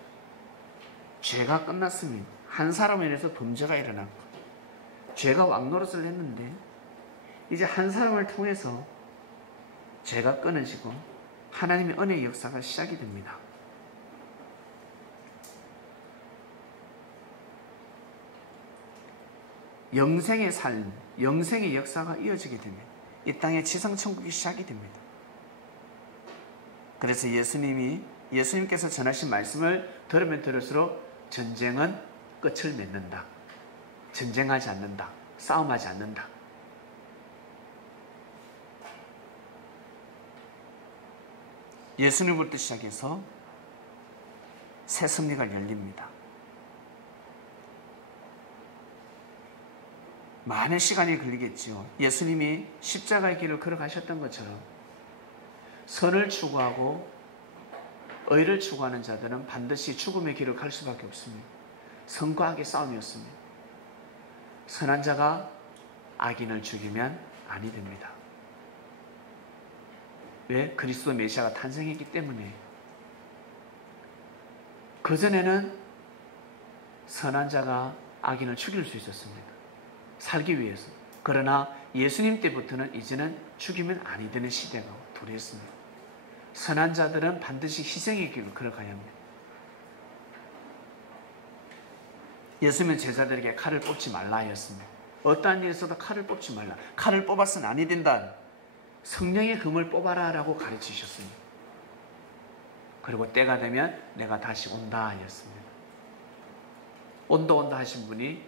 죄가 끝났습니다. 한 사람에 의해서 범죄가 일어났고 죄가 왕노릇을 했는데 이제 한 사람을 통해서 죄가 끊어지고 하나님의 은혜의 역사가 시작이 됩니다. 영생의 삶, 영생의 역사가 이어지게 됩니다. 이 땅에 지상천국이 시작이 됩니다. 그래서 예수님께서 전하신 말씀을 들으면 들을수록 전쟁은 끝을 맺는다. 전쟁하지 않는다. 싸움하지 않는다. 예수님부터 시작해서 새 섭리가 열립니다. 많은 시간이 걸리겠지요. 예수님이 십자가의 길을 걸어가셨던 것처럼 선을 추구하고 의를 추구하는 자들은 반드시 죽음의 길을 갈 수밖에 없습니다. 선과 악의 싸움이었습니다. 선한 자가 악인을 죽이면 아니 됩니다. 왜? 그리스도 메시아가 탄생했기 때문에. 그전에는 선한 자가 악인을 죽일 수 있었습니다. 살기 위해서. 그러나 예수님 때부터는 이제는 죽이면 아니 되는 시대가 도래했습니다. 선한 자들은 반드시 희생의 길을 걸어가야 합니다. 예수님은 제자들에게 칼을 뽑지 말라 하였습니다. 어떠한 일에서도 칼을 뽑지 말라. 칼을 뽑아서는 아니 된다. 성령의 금을 뽑아라 라고 가르치셨습니다. 그리고 때가 되면 내가 다시 온다 하였습니다. 온다 하신 분이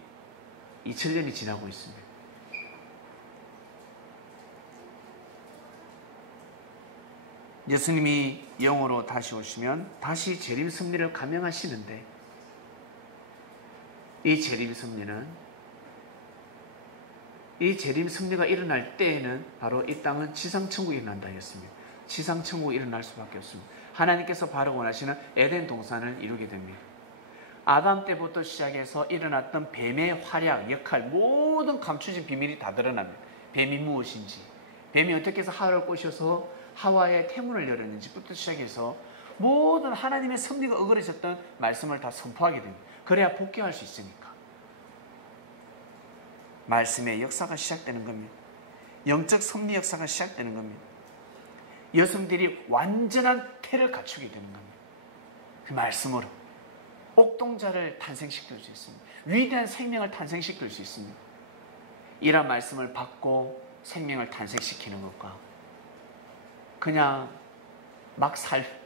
2000년이 지나고 있습니다. 예수님이 영으로 다시 오시면 다시 재림 섭리를 감행하시는데, 이 재림 섭리가 일어날 때에는 바로 이 땅은 지상천국이 일어난다 했습니다. 지상천국이 일어날 수밖에 없습니다. 하나님께서 바로 원하시는 에덴 동산을 이루게 됩니다. 아담 때부터 시작해서 일어났던 뱀의 활약, 역할, 모든 감추진 비밀이 다 드러납니다. 뱀이 무엇인지, 뱀이 어떻게 해서 하와를 꼬셔서 하와의 태문을 열었는지부터 시작해서 모든 하나님의 섭리가 어그러졌던 말씀을 다 선포하게 됩니다. 그래야 복귀할 수 있으니까. 말씀의 역사가 시작되는 겁니다. 영적 섭리 역사가 시작되는 겁니다. 여성들이 완전한 태를 갖추게 되는 겁니다. 그 말씀으로 옥동자를 탄생시킬 수 있습니다. 위대한 생명을 탄생시킬 수 있습니다. 이런 말씀을 받고 생명을 탄생시키는 것과 그냥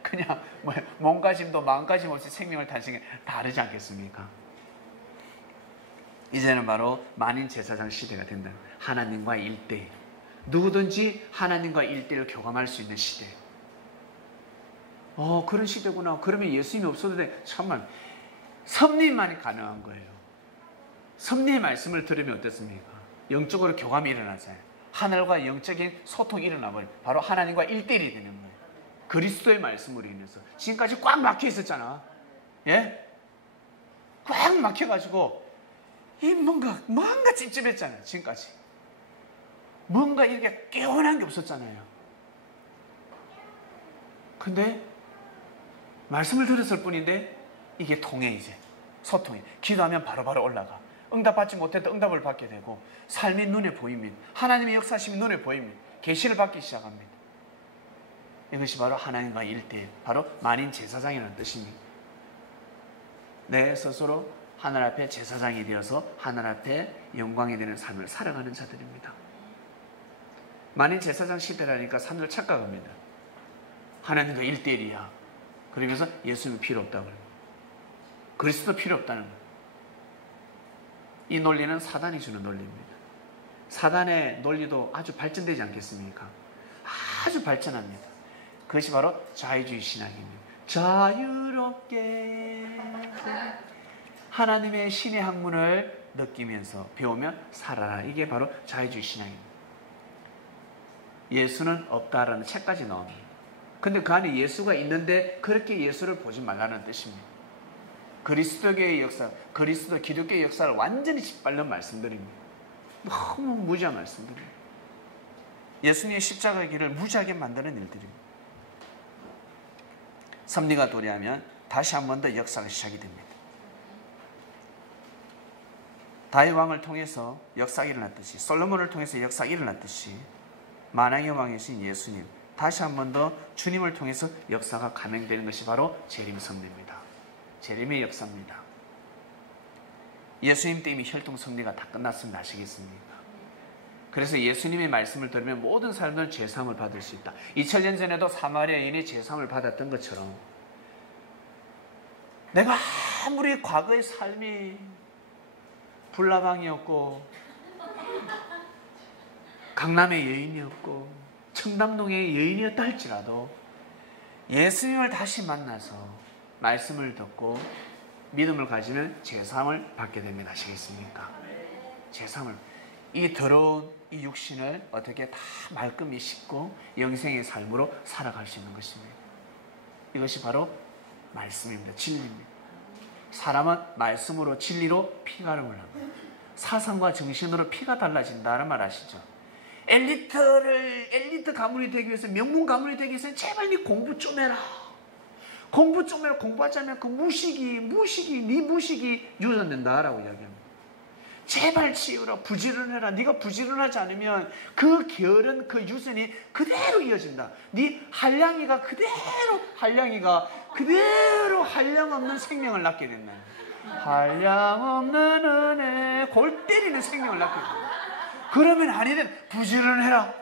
그냥 몸가짐도 마음가짐 없이 생명을 탄생해 다르지 않겠습니까? 이제는 바로 만인 제사장 시대가 된다. 하나님과의 1대1. 누구든지 하나님과 1대1을 교감할 수 있는 시대. 그런 시대구나. 그러면 예수님이 없어도 돼. 참만 섭리만이 가능한 거예요. 섭리의 말씀을 들으면 어떻습니까? 영적으로 교감이 일어나잖아요. 하늘과 영적인 소통이 일어나버려요. 바로 하나님과 1대1이 되는 거예요. 그리스도의 말씀으로 인해서. 지금까지 꽉 막혀 있었잖아. 예? 꽉 막혀가지고 뭔가 찝찝했잖아요. 지금까지. 뭔가 이렇게 깨어난 게 없었잖아요. 근데 말씀을 들었을 뿐인데 이게 통해. 이제 소통해. 기도하면 바로바로 올라가. 응답받지 못해도 응답을 받게 되고, 삶이 눈에 보입니다. 하나님의 역사심이 눈에 보입니다. 계시를 받기 시작합니다. 이것이 바로 하나님과 1대1, 바로 만인 제사장이라는 뜻입니다. 내 스스로 하늘 앞에 제사장이 되어서 하늘 앞에 영광이 되는 삶을 살아가는 자들입니다. 만인 제사장 시대라니까 사람들 착각합니다. 하나님과 1대1이야. 그러면서 예수님이 필요 없다고 합니다. 그리스도 필요 없다는 거예요. 이 논리는 사단이 주는 논리입니다. 사단의 논리도 아주 발전되지 않겠습니까? 아주 발전합니다. 그것이 바로 자유주의 신앙입니다. 자유롭게 하나님의 신의 학문을 느끼면서 배우면 살아라. 이게 바로 자유주의 신앙입니다. 예수는 없다라는 책까지 나옵니다. 근데 그 안에 예수가 있는데 그렇게 예수를 보지 말라는 뜻입니다. 그리스도교의 역사, 기독교의 역사를 완전히 짓밟는 말씀들입니다. 너무 무지한 말씀들입니다. 예수님의 십자가의 길을 무지하게 만드는 일들입니다. 섭리가 도래하면 다시 한 번 더 역사가 시작이 됩니다. 다윗 왕을 통해서 역사가 일어났듯이, 솔로몬을 통해서 역사가 일어났듯이 만왕의 왕이신 예수님, 다시 한 번 더 주님을 통해서 역사가 감행되는 것이 바로 재림 섭리입니다. 재림의 역사입니다. 예수님 때 이미 혈통 섭리가 다 끝났으면 아시겠습니까? 그래서 예수님의 말씀을 들으면 모든 사람들은 죄사함을 받을 수 있다. 2000년 전에도 사마리아 여인이 죄사함을 받았던 것처럼 내가 아무리 과거의 삶이 불나방이었고 강남의 여인이었고 청담동의 여인이었다 할지라도 예수님을 다시 만나서 말씀을 듣고 믿음을 가지면 죄사함을 받게 됩니다. 아시겠습니까? 죄사함을, 이 더러운 이 육신을 어떻게 다 말끔히 씻고 영생의 삶으로 살아갈 수 있는 것입니다. 이것이 바로 말씀입니다. 진리입니다. 사람은 말씀으로 진리로 피가름을 합니다. 사상과 정신으로 피가 달라진다는 말 아시죠? 엘리트 가문이 되기 위해서, 명문 가문이 되기 위해서는 제발 네 공부 좀 해라. 공부 좀 해라. 공부하지 않으면 그 무식이 유전된다라고 이야기합니다. 제발 치우라. 부지런해라. 네가 부지런하지 않으면 그 결은, 그 유전이 그대로 이어진다. 네 한량이가 그대로 한량 없는 생명을 낳게 된다. 한량 없는 은혜, 골 때리는 생명을 낳게 된다. 그러면 아니든 부지런해라.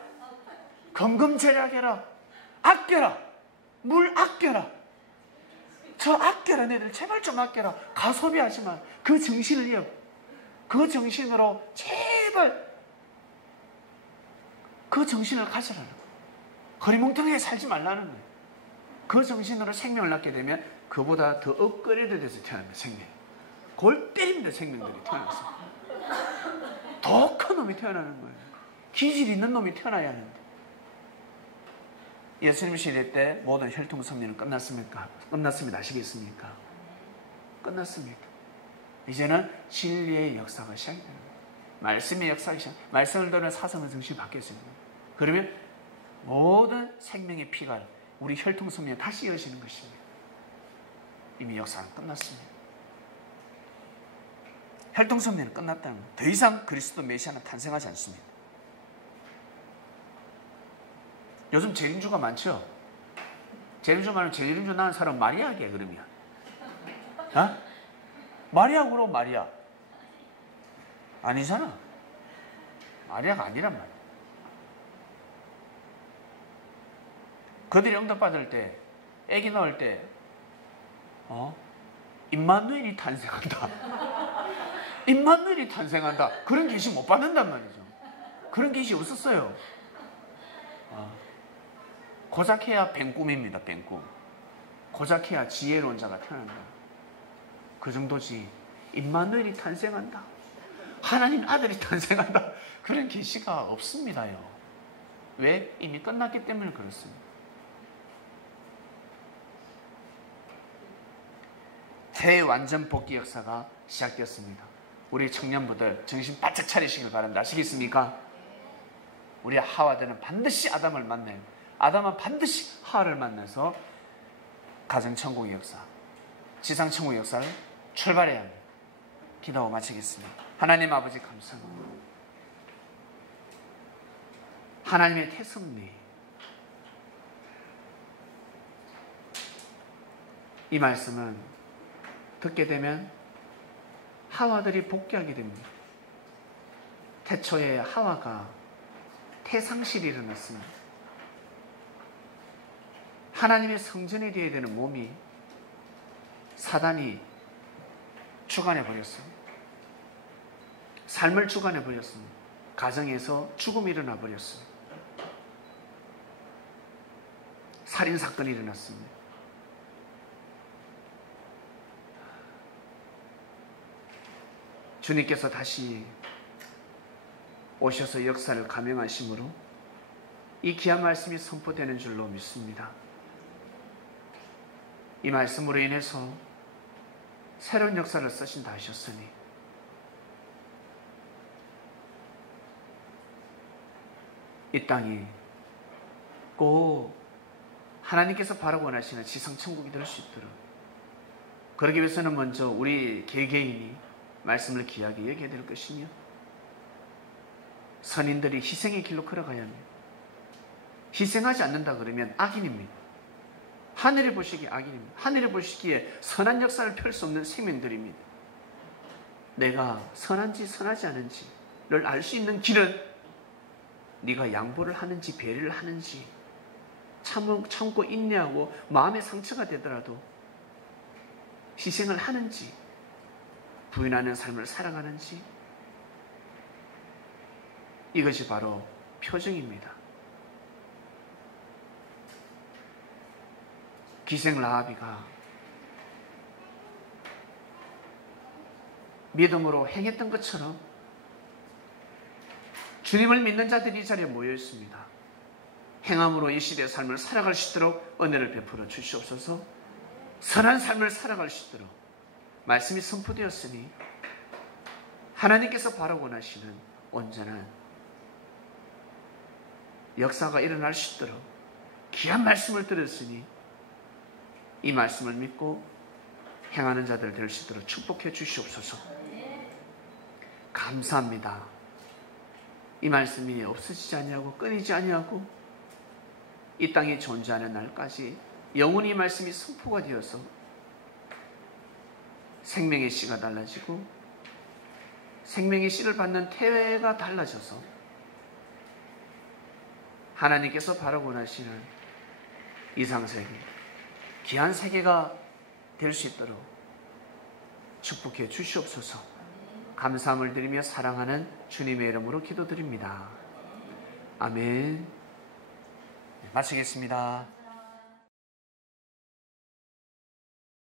검검절약해라. 아껴라. 물 아껴라. 저 아껴라. 너희들 제발 좀 아껴라. 가소비하지 마. 그 정신을 이어. 그 정신으로 제발 그 정신을 가져라는 거예요. 허리몽텅하게 살지 말라는 거예요. 그 정신으로 생명을 낳게 되면 그보다 더 업그레이드돼서 태어납니다. 생명. 골 때립니다. 생명들이 태어났어요. 더 큰 놈이 태어나는 거예요. 기질 있는 놈이 태어나야 하는데. 예수님 시대 때 모든 혈통성리는 끝났습니까? 끝났습니다. 아시겠습니까? 끝났습니다. 이제는 진리의 역사가 시작이 됩니다. 말씀의 역사가 시작. 말씀을 들으면 사상은 정신이 바뀌어집니다. 그러면 모든 생명의 피가 우리 혈통성리에 다시 이어지는 것입니다. 이미 역사는 끝났습니다. 혈통성리는 끝났다는 거예요. 더 이상 그리스도 메시아는 탄생하지 않습니다. 요즘 재림주가 많죠? 재림주 말하면 재림주 낳은 사람 마리아게 그러면. 어? 마리아구로 마리아. 아니잖아. 마리아가 아니란 말이야. 그들이 응답받을 때, 아기 낳을 때, 임마누엘이 탄생한다. 임마누엘이 탄생한다. 그런 계시 못 받는단 말이죠. 그런 계시 없었어요. 고작 해야 뱅꿈입니다. 뱅꿈. 고작 해야 지혜로운 자가 태어난다. 그 정도지. 임마누엘이 탄생한다. 하나님 아들이 탄생한다. 그런 계시가 없습니다요. 왜? 이미 끝났기 때문에 그렇습니다. 대완전 복귀 역사가 시작되었습니다. 우리 청년부들 정신 바짝 차리시길 바랍니다. 아시겠습니까? 우리 하와들은 반드시 아담을 만나요. 아담은 반드시 하와를 만나서 가정천국의 역사, 지상천국의 역사를 출발해야 합니다. 기도하고 마치겠습니다. 하나님 아버지 감사합니다. 하나님의 태섭리, 이 말씀은 듣게 되면 하와들이 복귀하게 됩니다. 태초에 하와가 태상실이 일어났습니다. 하나님의 성전이 되어야 되는 몸이 사단이 주관해버렸습니다. 삶을 주관해버렸습니다. 가정에서 죽음이 일어나버렸습니다. 살인사건이 일어났습니다. 주님께서 다시 오셔서 역사를 감행하심으로 이 귀한 말씀이 선포되는 줄로 믿습니다. 이 말씀으로 인해서 새로운 역사를 쓰신다 하셨으니 이 땅이 꼭 하나님께서 바라고 원하시는 지상천국이 될 수 있도록, 그러기 위해서는 먼저 우리 개개인이 말씀을 귀하게 여겨야 될 것이며 선인들이 희생의 길로 걸어가야 합니다. 희생하지 않는다 그러면 악인입니다. 하늘이 보시기에 악인입니다. 하늘이 보시기에 선한 역사를 펼 수 없는 생명들입니다. 내가 선한지 선하지 않은지를 알 수 있는 길은 네가 양보를 하는지 배려를 하는지, 참고 인내하고 마음의 상처가 되더라도 희생을 하는지, 부인하는 삶을 살아가는지, 이것이 바로 표정입니다. 기생 라합이가 믿음으로 행했던 것처럼 주님을 믿는 자들이 이 자리에 모여 있습니다. 행함으로 이 시대의 삶을 살아갈 수 있도록 은혜를 베풀어 주시옵소서. 선한 삶을 살아갈 수 있도록 말씀이 선포되었으니 하나님께서 바라고 원하시는 온전한 역사가 일어날 수 있도록 귀한 말씀을 들었으니 이 말씀을 믿고 행하는 자들 될 수 있도록 축복해 주시옵소서. 감사합니다. 이 말씀이 없어지지 아니하고 끊이지 아니하고 이 땅에 존재하는 날까지 영원히 이 말씀이 선포가 되어서 생명의 씨가 달라지고 생명의 씨를 받는 태회가 달라져서 하나님께서 바라고 원하시는 이상세계, 귀한 세계가 될 수 있도록 축복해 주시옵소서. 감사함을 드리며 사랑하는 주님의 이름으로 기도드립니다. 아멘. 마치겠습니다.